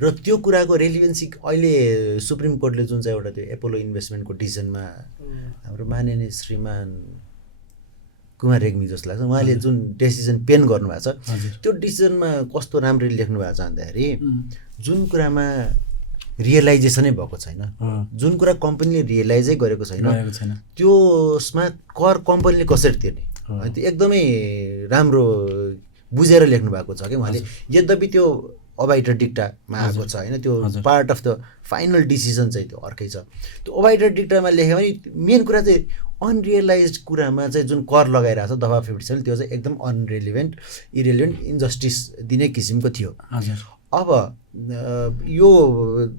र त्यो कुराको रेलिभेन्सी अहिले सुप्रिम कोर्टले जुन चाहिँ एउटा त्यो एपोलो इन्भेस्टमेन्टको डिसिजनमा हाम्रो माननीय श्रीमान कुमार रेग्मी जस्तो लाग्छ, उहाँले जुन डिसिजन पेन गर्नुभएको छ त्यो डिसिजनमा कस्तो राम्ररी लेख्नु भएको छ भन्दाखेरि जुन कुरामा रियलाइजेसनै भएको छैन, जुन कुरा कम्पनीले रियलाइजै गरेको छैन त्यसमा कर कम्पनीले कसरी तिर्ने, त्यो एकदमै राम्रो बुझेर लेख्नु भएको छ कि उहाँले। यद्यपि त्यो अबाइटर डिक्टामा आएको छ होइन, त्यो part of the final decision चाहिँ त्यो अर्कै छ। त्यो अबाइटर डिक्टामा लेख्यो भने मेन कुरा चाहिँ अनरियलाइज कुरामा चाहिँ जुन कर लगाइरहेको छ दफा 57 त्यो चाहिँ एकदम इरेलिभेन्ट इन्जस्टिस दिने किसिमको थियो। अब यो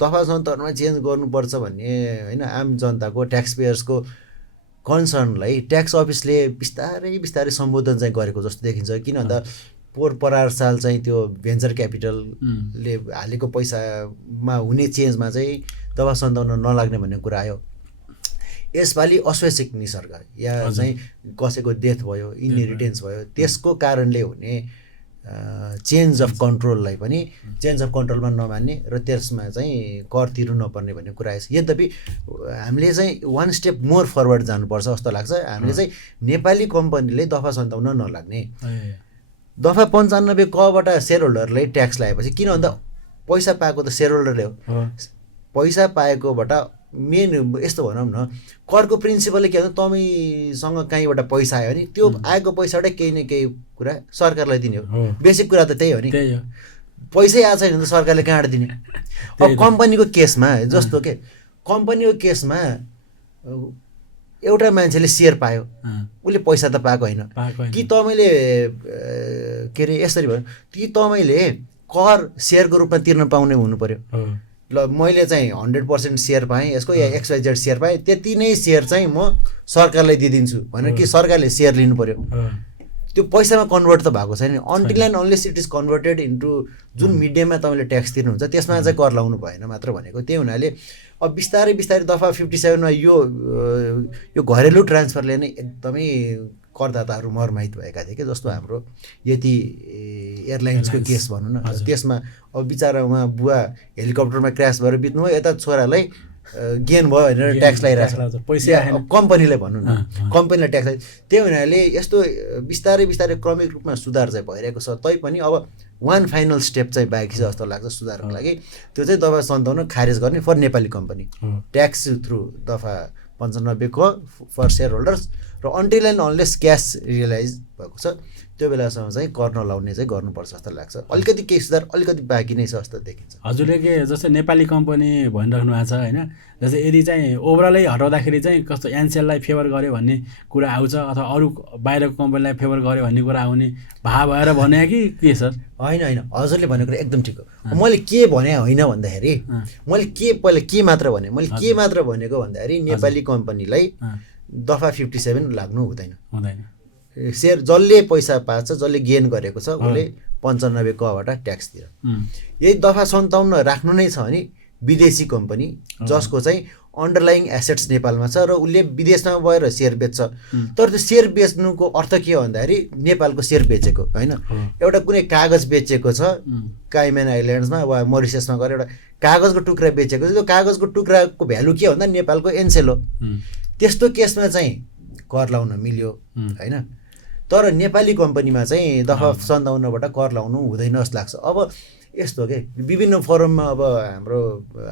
दफा 57मा चेन्ज गर्नुपर्छ भन्ने होइन, आम जनताको ट्याक्स पेयर्सको कन्सर्नलाई ट्याक्स अफिसले बिस्तारै सम्बोधन चाहिँ गरेको जस्तो देखिन्छ। किन भन्दा पोहोर परार साल चाहिँ त्यो भेन्चर क्यापिटलले हालेको पैसामा हुने चेन्जमा चाहिँ दफा 57 नलाग्ने भन्ने कुरा आयो। यसपालि अस्वैच्छिक निसर्ग या चाहिँ कसैको डेथ भयो, इनहेरिटेन्स भयो, त्यसको कारणले हुने चेन्ज अफ कन्ट्रोललाई पनि चेन्ज अफ कन्ट्रोलमा नमान्ने र त्यसमा चाहिँ कर तिर्नु नपर्ने भन्ने कुरा आएछ। यद्यपि हामीले चाहिँ वान स्टेप मोर फरवर्ड जानुपर्छ जस्तो लाग्छ। हामीले चाहिँ नेपाली कम्पनीले दफा 57 नलाग्ने, दफा 95 कबाट सेयर होल्डरलाई ट्याक्स लगाएपछि, किन भन्दा पैसा पाएको त सेयर होल्डरले हो, पैसा पाएकोबाट मेन यस्तो भनौँ न करको प्रिन्सिपलले के भन्छ, तपाईँसँग कहीँबाट पैसा आयो भने त्यो आएको पैसाबाटै केही न केही कुरा सरकारलाई दिने हो। बेसिक कुरा त त्यही हो नि, पैसै आएको छैन भने त सरकारले कहाँबाट दिने। अब कम्पनीको केसमा जस्तो के कम्पनीको केसमा एउटा मान्छेले सेयर पायो, उसले पैसा त पाएको होइन कि तपाईँले के अरे यसरी भयो कि तपाईँले कर सेयरको रूपमा तिर्न पाउने हुनु पर्यो। ल मैले चाहिँ 100% सेयर पाएँ यसको या XYZ सेयर पाएँ, त्यति नै सेयर चाहिँ म सरकारलाई दिइदिन्छु भनेर कि सरकारले सेयर लिनु पर्यो। त्यो पैसामा कन्भर्ट त भएको छैन। Until and unless it is converted into जुन मिडियममा तपाईँले ट्याक्स तिर्नुहुन्छ त्यसमा चाहिँ कर लाउनु भएन मात्र भनेको। त्यही हुनाले अब बिस्तारै दफा 57मा यो घरेलु ट्रान्सफरले नै एकदमै करदाताहरू मर्माहित भएका थिए कि, जस्तो हाम्रो यति एयरलाइन्सको केस भनौँ न, त्यसमा अब बिचरा उहाँ बुवा हेलिकप्टरमा क्रास भएर बित्नु भयो, यता छोरालाई गेन भयो भनेर ट्याक्स लगाइरहेको छ पैसा कम्पनीलाई भनौँ न, कम्पनीलाई ट्याक्स लगाइ। त्यही हुनाले यस्तो बिस्तारै क्रमिक रूपमा सुधार चाहिँ भइरहेको छ। तैपनि अब वान फाइनल स्टेप चाहिँ बाँकी छ जस्तो लाग्छ सुधारको लागि, त्यो चाहिँ दफा 57 खारेज गर्ने for Nepali company, tax through दफा 95 को फर सेयर होल्डर्स, र until and unless cash realise भएको छ त्यो बेलासम्म चाहिँ कर नलाउने चाहिँ गर्नुपर्छ जस्तो लाग्छ। अलिकति केही सुधार अलिकति बाँकी नै छ जस्तो देखिन्छ। हजुरले के जस्तै नेपाली कम्पनी भनिराख्नु भएको छ होइन, जस्तै यदि चाहिँ ओभरअलै हटाउँदाखेरि चाहिँ कस्तो एनसेललाई फेभर गर्यो भन्ने कुरा आउँछ अथवा अरू बाहिरको कम्पनीलाई फेभर गर्यो भन्ने कुरा आउने भए भएर भने कि के सर? होइन हजुरले भनेको कुरा एकदम ठिक हो। मैले के भने होइन भन्दाखेरि मैले पहिला के मात्र भने, मैले के मात्र भनेको भन्दाखेरि नेपाली कम्पनीलाई दफा 57 लाग्नु हुँदैन। सेयर जसले पैसा पाएको छ, जसले गेन गरेको छ उसले 95 कबाट ट्याक्स तिर। यही दफा 57 राख्नु नै छ भने विदेशी कम्पनी जसको चाहिँ अन्डरलाइङ एसेट्स नेपालमा छ र उसले विदेशमा गएर सेयर बेच्छ, तर त्यो सेयर बेच्नुको अर्थ के हो भन्दाखेरि नेपालको सेयर बेचेको होइन, एउटा कुनै कागज बेचेको छ काइमेन आइल्यान्ड्समा वा मरिसियसमा गएर एउटा कागजको टुक्रा बेचेको छ, त्यो कागजको टुक्राको भ्यालु के हो भन्दा नेपालको एनसेल हो। त्यस्तो केसमा चाहिँ कर लाउन मिल्यो होइन। तर नेपाली कम्पनीमा चाहिँ दफा 57बाट कर लाउनु हुँदैन जस्तो लाग्छ। अब यस्तो के विभिन्न फोरममा अब हाम्रो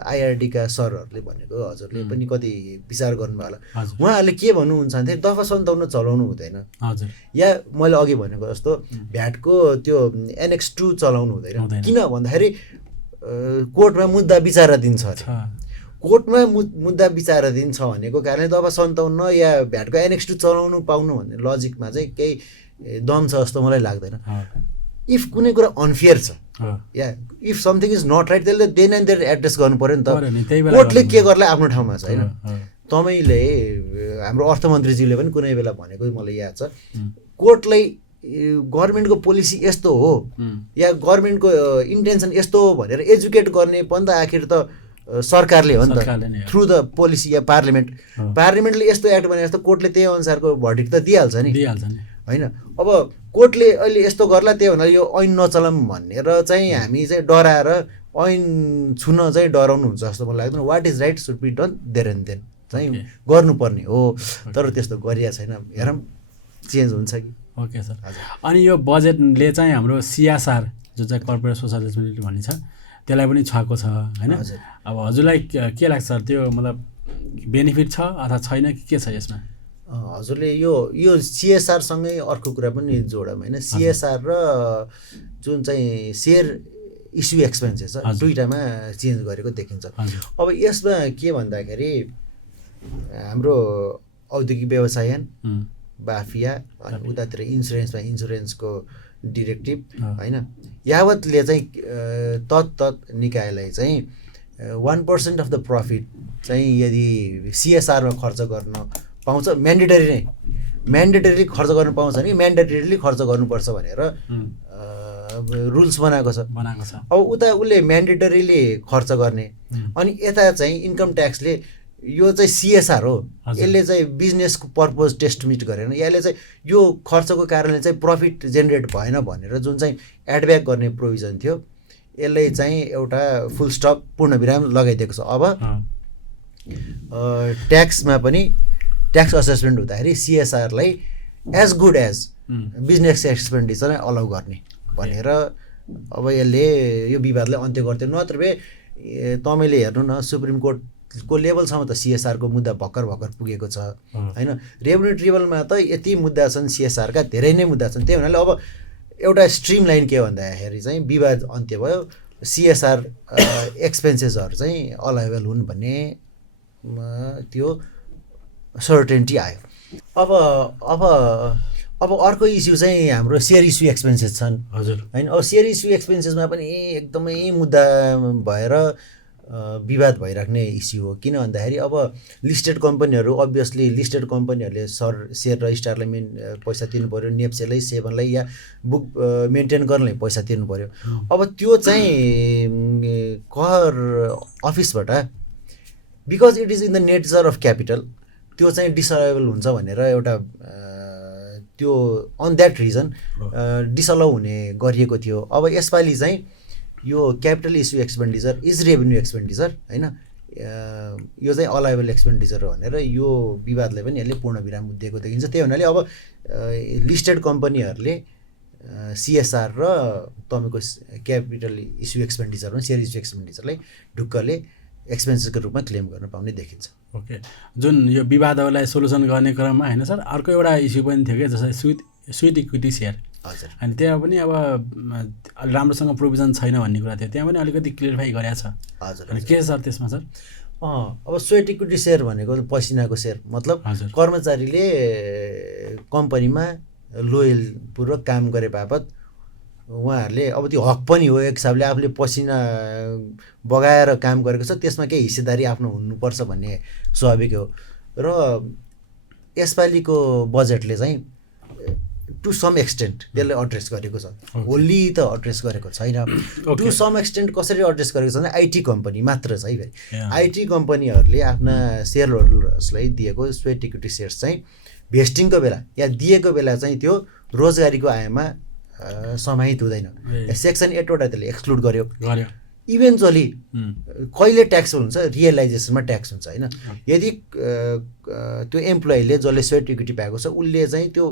आइआरडीका सरहरूले भनेको हजुरले पनि कति विचार गर्नुभयो होला, उहाँहरूले के भन्नुहुन्छ भने दफा 57 चलाउनु हुँदैन, या मैले अघि भनेको जस्तो भ्याटको त्यो एनेक्स 2 चलाउनु हुँदैन। किन भन्दाखेरि कोर्टमा मुद्दा विचाराधीन छ अरे, कोर्टमा मुद्दा विचाराधीन छ भनेको कारणले दफा 57 या भ्याटको एनेक्स 2 चलाउनु पाउनु भन्ने लजिकमा चाहिँ केही दम छ जस्तो मलाई लाग्दैन। इफ कुनै कुरा अनफेयर छ या if something is not right त्यसले देन एन्ड देयर एड्रेस गर्नु पर्यो नि त। कोर्टले के गर्ला आफ्नो ठाउँमा छ होइन। तपाईँले हाम्रो अर्थमन्त्रीज्यूले पनि कुनै बेला भनेको मलाई याद छ, कोर्टलाई गभर्मेन्टको पोलिसी यस्तो हो या गभर्मेन्टको इन्टेन्सन यस्तो हो भनेर एजुकेट गर्ने पनि त आखिर त सरकारले हो नि त, थ्रु द पोलिसी या पार्लिमेन्टले यस्तो एक्ट भने जस्तो कोर्टले त्यही अनुसारको भर्डिक्ट त दिइहाल्छ नि होइन। अब कोर्टले अहिले यस्तो गर्ला त्यही भनेर यो ऐन नचलाऊँ भनेर चाहिँ हामी चाहिँ डराएर ऐन छुन चाहिँ डराउनु हुन्छ जस्तो मलाई लाग्दैन। What is right should be done there and then चाहिँ गर्नुपर्ने हो, तर त्यस्तो गरिया छैन। हेरौँ चेन्ज हुन्छ कि। Okay sir. अनि यो बजेटले चाहिँ हाम्रो सिएसआर जुन चाहिँ कर्पोरेट सोसल रेस्पोन्सिबिलिटी भन्ने छ त्यसलाई पनि छाएको छ होइन। अब हजुरलाई के लाग्छ सर, त्यो मतलब बेनिफिट छ अथवा छैन कि के छ यसमा? हजुरले यो सिएसआरसँगै अर्को कुरा पनि जोडौँ होइन। सिएसआर र जुन चाहिँ सेयर इस्यु एक्सपेन्सेस छ दुईटामा चेन्ज गरेको देखिन्छ। अब यसमा के भन्दाखेरि हाम्रो औद्योगिक व्यवसायन बाफिया अनि उतातिर इन्सुरेन्सको डिरेक्टिभ होइन, यावतले चाहिँ तत् निकायलाई चाहिँ 1% अफ द प्रफिट चाहिँ यदि सिएसआरमा खर्च गर्न पाउँछ, म्यान्डेटरीली खर्च गर्नु पाउँछ नि म्यान्डेटरीली खर्च गर्नुपर्छ भनेर रुल्स बनाएको छ। अब उता उसले म्यान्डेटरीले खर्च गर्ने अनि यता चाहिँ इन्कम ट्याक्सले यो चाहिँ सिएसआर हो, यसले चाहिँ बिजनेसको पर्पज टेस्ट मिट गरेन, यसले चाहिँ यो खर्चको कारणले चाहिँ प्रफिट जेनेरेट भएन भनेर जुन चाहिँ एडब्याक गर्ने प्रोभिजन थियो यसले चाहिँ एउटा फुल स्टप पूर्णविराम लगाइदिएको छ। अब ट्याक्समा पनि ट्याक्स असेसमेन्ट हुँदाखेरि सिएसआरलाई as good as business expenditure नै अलाउ गर्ने भनेर अब यसले यो विवादलाई अन्त्य गर्थ्यो। नत्र भए तपाईँले हेर्नु न सुप्रिम कोर्टको लेभलसम्म त सिएसआरको मुद्दा भर्खर पुगेको छ होइन। रेभेन्यू ट्रिब्युनलमा त यति मुद्दा छन् सिएसआरका, धेरै नै मुद्दा छन्। त्यही हुनाले अब एउटा स्ट्रिम लाइन के भन्दाखेरि चाहिँ विवाद अन्त्य भयो, सिएसआर एक्सपेन्सेसहरू चाहिँ अलाइबल हुन् भन्ने त्यो सर्टेन्टी आयो। अब अर्को इस्यु चाहिँ हाम्रो सेयर इस्यु एक्सपेन्सेस छन् हजुर होइन। अब सेयर इस्यु एक्सपेन्सेसमा पनि एकदमै मुद्दा भएर विवाद भइराख्ने इस्यु हो। किन भन्दाखेरि अब लिस्टेड कम्पनीहरू अभियसली लिस्टेड कम्पनीहरूले सेयर रजिस्ट्रारलाई पैसा तिर्नु पऱ्यो, नेप्सेलाई सेभनलाई या बुक मेन्टेन गर्नलाई पैसा तिर्नु पऱ्यो। अब त्यो चाहिँ कर अफिसबाट because it is in the nature of capital त्यो चाहिँ डिसअलाउबल हुन्छ भनेर एउटा त्यो अन द्याट रिजन डिसअलाउ हुने गरिएको थियो। अब यसपालि चाहिँ यो capital issue expenditure is revenue expenditure होइन, यो चाहिँ अलाइबल एक्सपेन्डिचर हो भनेर यो विवादलाई पनि यसले पूर्णविराम दिएको देखिन्छ। त्यही हुनाले अब लिस्टेड कम्पनीहरूले सिएसआर र तपाईँको क्यापिटल इस्यु एक्सपेन्डिचरमा सेयर इस्यु एक्सपेन्डिचरलाई ढुक्कले एक्सपेन्सेसको रूपमा क्लेम गर्न पाउने देखिन्छ। ओके, जुन यो विवादहरूलाई सोल्युसन गर्ने क्रममा होइन सर अर्को एउटा इस्यु पनि थियो कि जस्तै स्विट इक्विटी सेयर हजुर, अनि त्यहाँ पनि अब राम्रोसँग प्रोभिजन छैन भन्ने कुरा थियो, त्यहाँ पनि अलिकति क्लियरिफाई गरेको छ हजुर। अनि के सर त्यसमा सर? अब स्वेट इक्विटी सेयर भनेको पसिनाको सेयर मतलब कर्मचारीले कम्पनीमा लोयलपूर्वक काम गरे बापत उहाँहरूले अब त्यो हक पनि हो, एक हिसाबले आफूले पसिना बगाएर काम गरेको छ त्यसमा केही हिस्सेदारी आफ्नो हुनुपर्छ भन्ने स्वाभाविक हो। र यसपालिको बजेटले चाहिँ टु सम एक्सटेन्ट त्यसले एड्रेस गरेको छ, होल्ली त एड्रेस गरेको छैन। टु सम एक्सटेन्ट कसरी एड्रेस गरेको छ भने आइटी कम्पनी मात्र छ है। फेरि आइटी कम्पनीहरूले आफ्ना सेयर होल्डर्सलाई दिएको स्वेट इक्विटी सेयर्स चाहिँ भेस्टिङको बेला या दिएको बेला चाहिँ त्यो रोजगारीको आयमा समाहित हुँदैन। सेक्सन 8 वटा त्यसले एक्सक्लुड गर्यो। इभेन्चुअली कहिले ट्याक्स हुन्छ, रियलाइजेसनमा ट्याक्स हुन्छ होइन। यदि त्यो एम्प्लोइले जसले स्वेट इक्विटी पाएको छ उसले चाहिँ त्यो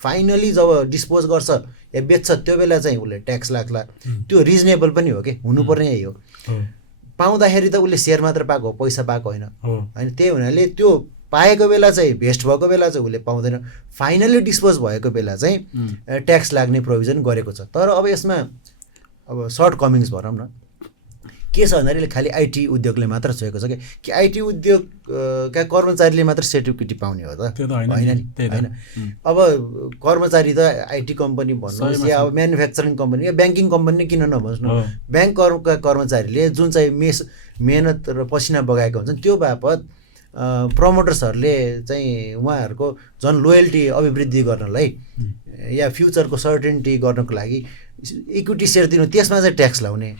फाइनली जब डिस्पोज गर्छ या बेच्छ त्यो बेला चाहिँ उसले ट्याक्स लाग्ला। त्यो रिजनेबल पनि हो कि हुनुपर्ने यही हो। पाउँदाखेरि त उसले सेयर मात्र पाएको हो, पैसा पाएको होइन होइन। त्यही हुनाले त्यो पाएको बेला चाहिँ भेस्ट भएको बेला चाहिँ उसले पाउँदैन, फाइनली डिस्पोज भएको बेला चाहिँ ट्याक्स लाग्ने प्रोभिजन गरेको छ। तर अब यसमा अब सर्ट कमिङ्स भनौँ न के छ भन्दाखेरि खालि आइटी उद्योगले मात्र छोएको छ कि आइटी उद्योगका कर्मचारीले मात्र सेक्युरिटी पाउने हो त? होइन नि, होइन। अब कर्मचारी त आइटी कम्पनी भन्नुहोस् या अब म्यानुफ्याक्चरिङ कम्पनी या ब्याङ्किङ कम्पनी किन नभन्नुहोस् न, ब्याङ्कका कर्मचारीले जुन चाहिँ मेहनत र पसिना बगाएका हुन्छन् त्यो बापत प्रमोटर्सहरूले चाहिँ उहाँहरूको झन् लोयल्टी अभिवृद्धि गर्नलाई या फ्युचरको सर्टेनिटी गर्नको लागि इक्विटी सेयर दिनु, त्यसमा चाहिँ ट्याक्स लाउने,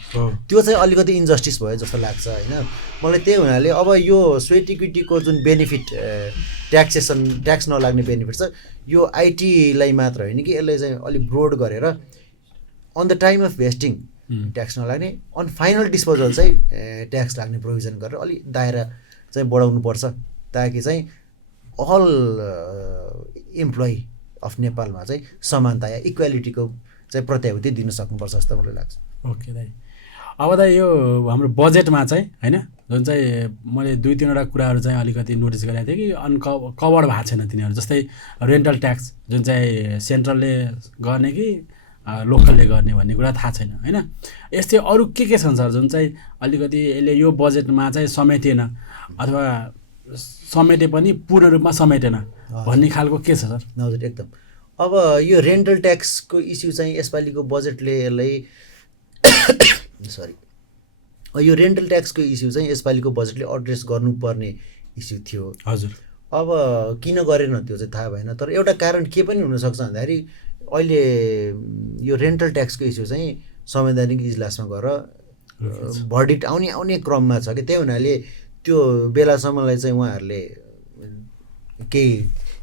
त्यो चाहिँ अलिकति इन्जस्टिस भयो जस्तो लाग्छ होइन मलाई। त्यही हुनाले अब यो स्वेट इक्विटीको जुन बेनिफिट ट्याक्स नलाग्ने बेनिफिट छ यो आइटीलाई मात्र होइन कि यसलाई चाहिँ अलिक ब्रोड गरेर on the time of vesting tax नलाग्ने, अन फाइनल डिस्पोजल चाहिँ ट्याक्स लाग्ने प्रोभिजन गरेर अलिक दायरा चाहिँ बढाउनु पर्छ ताकि चाहिँ अल इम्प्लोइ अफ नेपालमा चाहिँ समानता या इक्वालिटीको चाहिँ प्रत्याभूति दिन सक्नुपर्छ जस्तो मलाई लाग्छ। ओके दाइ, अब दाइ यो हाम्रो बजेटमा चाहिँ होइन जुन चाहिँ मैले 2-3वटा कुराहरू चाहिँ अलिकति नोटिस गरेको थिएँ कि कभर्ड भएको छैन तिनीहरू, जस्तै रेन्टल ट्याक्स जुन चाहिँ सेन्ट्रलले गर्ने कि लोकलले गर्ने भन्ने कुरा थाहा छैन होइन। यस्तै अरू के छन् सर जुन चाहिँ अलिकति यसले यो बजेटमा चाहिँ समेटेन अथवा समेटे पनि पूर्ण रूपमा समेटेन भन्ने खालको के छ सर? हजुर एकदम। अब यो रेन्टल ट्याक्सको इस्यु चाहिँ यसपालिको बजेटले यसलाई यो रेन्टल ट्याक्सको इस्यु चाहिँ यसपालिको बजेटले एड्रेस गर्नुपर्ने इस्यु थियो। हजुर। अब किन गरेन त्यो चाहिँ थाहा भएन, तर एउटा कारण के पनि हुनसक्छ भन्दाखेरि अहिले यो रेन्टल ट्याक्सको इस्यु चाहिँ संवैधानिक इजलासमा गएर भर्डिक्ट आउने क्रममा छ कि त्यही हुनाले त्यो बेलासम्मलाई चाहिँ उहाँहरूले केही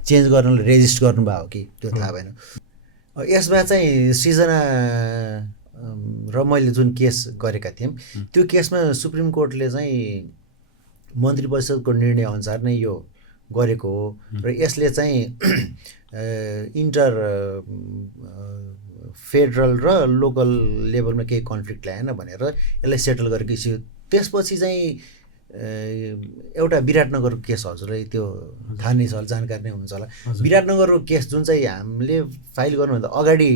चेन्ज गर्नलाई रेजिस्ट गर्नुभयो हो कि त्यो थाहा भएन। यसमा चाहिँ सृजना र मैले जुन केस गरेका थियौँ त्यो केसमा सुप्रिम कोर्टले चाहिँ मन्त्री परिषदको निर्णय अनुसार नै यो गरेको हो र यसले चाहिँ इन्टर फेडरल र लोकल लेभलमा केही कन्फ्लिक्ट ल्याएन भनेर यसलाई सेटल गरेको इस्यु। त्यसपछि चाहिँ एउटा विराटनगरको केस हजुरलाई त्यो थाहा नै छ होला, जानकारी नै हुनुहुन्छ होला। विराटनगरको केस जुन चाहिँ हामीले फाइल गर्नुभन्दा अगाडि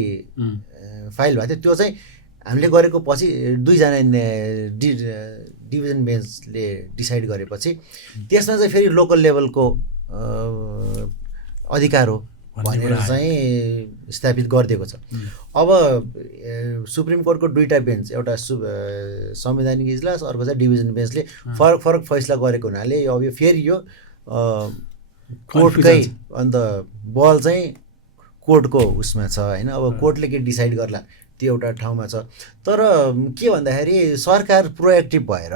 फाइल भएको थियो त्यो चाहिँ हामीले गरेको पछि 2जना डिभिजन बेन्चले डिसाइड गरेपछि त्यसमा चाहिँ फेरि लोकल लेभलको अधिकार हो भनेर चाहिँ स्थापित गरिदिएको छ। अब सुप्रिम कोर्टको 2टा बेन्च, एउटा संवैधानिक इजलास अर्को चाहिँ डिभिजन बेन्चले फरक फैसला गरेको हुनाले अब यो फेरि यो कोर्टकै अन्त बल चाहिँ कोर्टको उसमा छ होइन। अब कोर्टले के डिसाइड गर्ला त्यो एउटा ठाउँमा छ। तर के भन्दाखेरि सरकार प्रोएक्टिभ भएर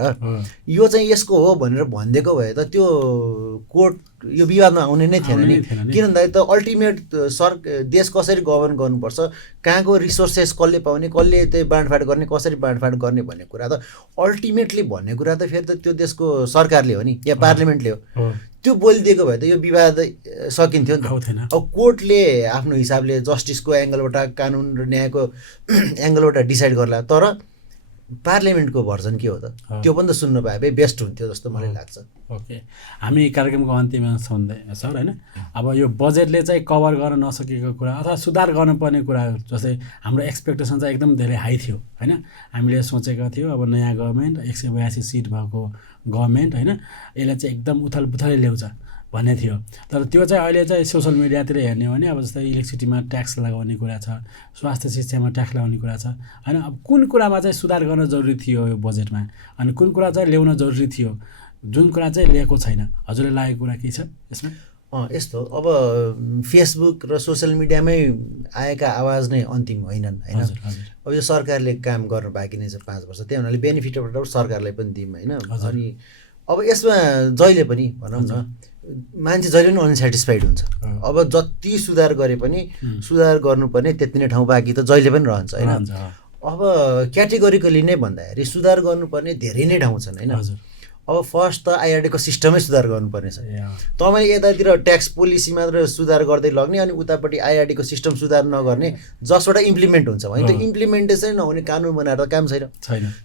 यो चाहिँ यसको हो भनेर भनिदिएको भए त त्यो कोर्ट यो विवादमा आउने नै थिएन नि। किन भन्दाखेरि त अल्टिमेट देश कसरी गभर्न गर्नुपर्छ, कहाँको रिसोर्सेस कसले पाउने, कसले त्यही बाँडफाँड गर्ने, कसरी बाँडफाँड गर्ने भन्ने कुरा त अल्टिमेटली भन्ने कुरा त फेरि त त्यो देशको सरकारले हो नि या पार्लियामेन्टले हो। त्यो बोलिदिएको भए त यो विवाद सकिन्थ्यो नि त। अब कोर्टले आफ्नो हिसाबले जस्टिसको एङ्गलबाट कानुन र न्यायको एङ्गलबाट डिसाइड गर्ला, तर पार्लियामेन्टको भर्जन के हो त त्यो पनि त सुन्न पाए भए बेस्ट हुन्थ्यो जस्तो मलाई लाग्छ। ओके, हामी कार्यक्रमको अन्त्यमा छौँ सर होइन। अब यो बजेटले चाहिँ कभर गर्न नसकेको कुरा अथवा सुधार गर्नुपर्ने कुरा, जस्तै हाम्रो एक्सपेक्टेसन चाहिँ एकदम धेरै हाई थियो होइन। हामीले सोचेका थियौँ अब नयाँ गभर्मेन्ट 182 सिट भएको गभर्मेन्ट होइन, यसलाई चाहिँ एकदम उथलपुथलै ल्याउँछ भन्ने थियो। तर त्यो चाहिँ अहिले चाहिँ सोसल मिडियातिर हेर्ने हो भने अब जस्तै इलेक्ट्रिसिटीमा ट्याक्स लगाउने कुरा छ, स्वास्थ्य शिक्षामा ट्याक्स लगाउने कुरा छ होइन। अब कुन कुरामा चाहिँ सुधार गर्न जरुरी थियो यो बजेटमा अनि कुन कुरा चाहिँ ल्याउन जरुरी थियो, जुन कुरा चाहिँ ल्याएको छैन, हजुरलाई लागेको कुरा के छ यसमा? यस्तो अब फेसबुक र सोसियल मिडियामै आएका आवाज नै अन्तिम होइनन् होइन। अब यो सरकारले काम गर्न बाँकी नै छ 5 वर्ष, त्यही हुनाले बेनिफिटबाट सरकारलाई पनि दिउँ होइन। अनि अब यसमा जहिले पनि भनौँ न मान्छे जहिले पनि अनसेटिस्फाइड हुन्छ। अब जति सुधार गरे पनि सुधार गर्नुपर्ने त्यति नै ठाउँ बाँकी त जहिले पनि रहन्छ होइन। अब क्याटेगोरिकली नै भन्दाखेरि सुधार गर्नुपर्ने धेरै नै ठाउँ छन् होइन। अब फर्स्ट त आइआरडीको सिस्टमै सुधार गर्नुपर्ने छ। तपाईँले यतातिर ट्याक्स पोलिसी मात्र सुधार गर्दै लग्ने अनि उतापट्टि आइआरडीको सिस्टम सुधार नगर्ने, जसबाट इम्प्लिमेन्ट हुन्छ भने त्यो इम्प्लिमेन्टेसन नहुने कानुन बनाएर त काम छैन।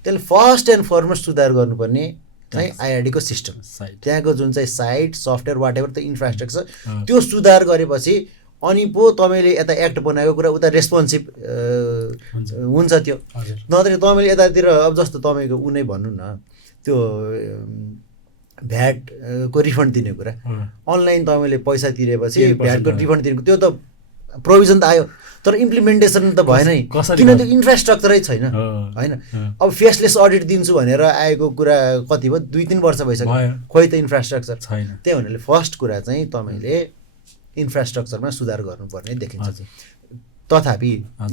त्यसले फर्स्ट एन्ड फरमोस्ट सुधार गर्नुपर्ने चाहिँ आइआरडीको सिस्टम, त्यहाँको जुन चाहिँ साइट सफ्टवेयर वाटेभर त्यो इन्फ्रास्ट्रक्चर त्यो सुधार गरेपछि अनि पो तपाईँले यता एक्ट बनाएको कुरा उता रेस्पोन्सिभ हुन्छ त्यो। नत्र तपाईँले यतातिर अब जस्तो तपाईँको उनै भन्नु न त्यो भ्याटको रिफन्ड दिने कुरा, अनलाइन तपाईँले पैसा तिरेपछि भ्याटको रिफन्ड दिने त्यो त प्रोभिजन त आयो, तर इम्प्लिमेन्टेसन त भएन नि, किन त्यो इन्फ्रास्ट्रक्चरै छैन होइन। अब फेसलेस अडिट दिन्छु भनेर आएको कुरा कति भयो, 2-3 वर्ष भइसक्यो, खोइ त इन्फ्रास्ट्रक्चर छैन। त्यही हुनाले फर्स्ट कुरा चाहिँ तपाईँले इन्फ्रास्ट्रक्चरमा सुधार गर्नुपर्ने देखिन्छ। तथापि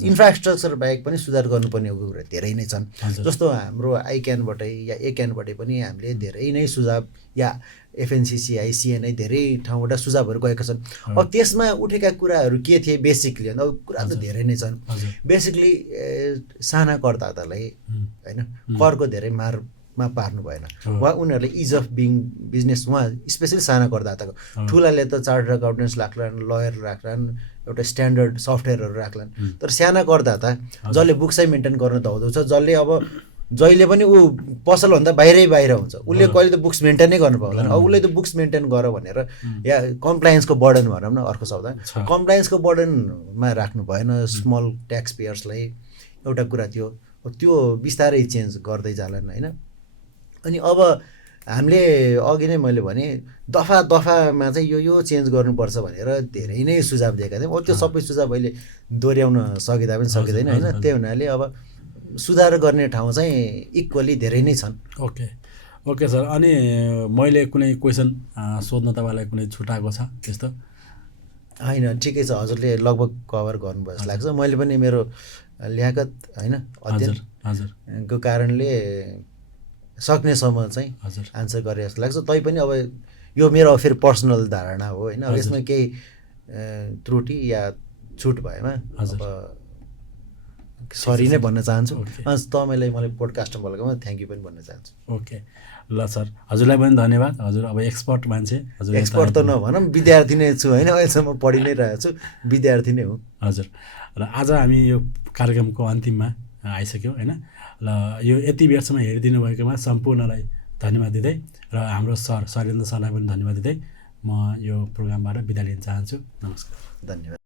इन्फ्रास्ट्रक्चर बाहेक पनि सुधार गर्नुपर्ने कुरा धेरै नै छन्। जस्तो हाम्रो आइक्यानबाटै या एक्यानबाटै पनि हामीले धेरै नै सुझाव या एफएनसिसिआई सिएनआई धेरै ठाउँबाट सुझावहरू गएका छन्। अब त्यसमा उठेका कुराहरू के थिए बेसिकली, अब कुरा त धेरै नै छन्। बेसिकली साना करदातालाई होइन करको धेरै मारमा पार्नु भएन, उहाँ उनीहरूले इज अफ बिङ बिजनेस, उहाँ स्पेसली साना करदाताको, ठुलाले त चार्टर्ड अकाउन्टेन्ट्स राख्लान्, लयर राख्लान्, एउटा स्ट्यान्डर्ड सफ्टवेयरहरू राख्लान्, तर साना करदाता जसले बुक्सै मेन्टेन गर्न त हुँदछ, जसले अब जहिले पनि ऊ पसलभन्दा बाहिर हुन्छ, उसले कहिले त बुक्स मेन्टेनै गर्नु पाउँदैन। अब उसले त बुक्स मेन्टेन गर भनेर या कम्प्लायन्सको बर्डन भनौँ न, अर्को शब्द कम्प्लायन्सको बर्डनमा राख्नु भएन स्मल ट्याक्स पेयर्सलाई। एउटा कुरा थियो, त्यो बिस्तारै चेन्ज गर्दै जालान् होइन। अनि अब हामीले अघि नै मैले भने दफामा चाहिँ यो चेन्ज गर्नुपर्छ भनेर धेरै नै सुझाव दिएका थियौँ। त्यो सबै सुझाव अहिले दोहोऱ्याउन सकिँदा पनि सकिँदैन होइन। त्यही हुनाले अब सुधार गर्ने ठाउँ चाहिँ इक्वली धेरै नै छन्। ओके सर, अनि मैले कुनै क्वेसन सोध्न तपाईँलाई कुनै छुटाएको छ त्यस्तो? होइन, ठिकै छ, हजुरले लगभग कभर गर्नुभयो जस्तो लाग्छ। मैले पनि मेरो ल्याकत होइन अध्ययनको कारणले सक्नेसम्म चाहिँ आन्सर गरे जस्तो लाग्छ। तैपनि अब यो मेरो फेरि पर्सनल धारणा हो होइन, अब यसमा केही त्रुटि या छुट भएमा अब सरी नै भन्न चाहन्छु। तपाईँलाई मलाई पोडकास्टमा बोलेकोमा थ्याङ्क यू पनि भन्न चाहन्छु। ओके ल सर, हजुरलाई पनि धन्यवाद। हजुर अब एक्सपर्ट मान्छे, हजुर एक्सपर्ट त नभनौँ, विद्यार्थी नै छु होइन, अहिलेसम्म पढि नै रहेको छु, विद्यार्थी नै हुँ। हजुर, र आज हामी यो कार्यक्रमको अन्तिममा आइसक्यो होइन। ल यो यति बेरसम्म हेरिदिनु भएकोमा सम्पूर्णलाई धन्यवाद दिँदै र हाम्रो सर सरेन्द्र सरलाई पनि धन्यवाद दिँदै म यो प्रोग्रामबाट बिदा लिन चाहन्छु। नमस्कार, धन्यवाद।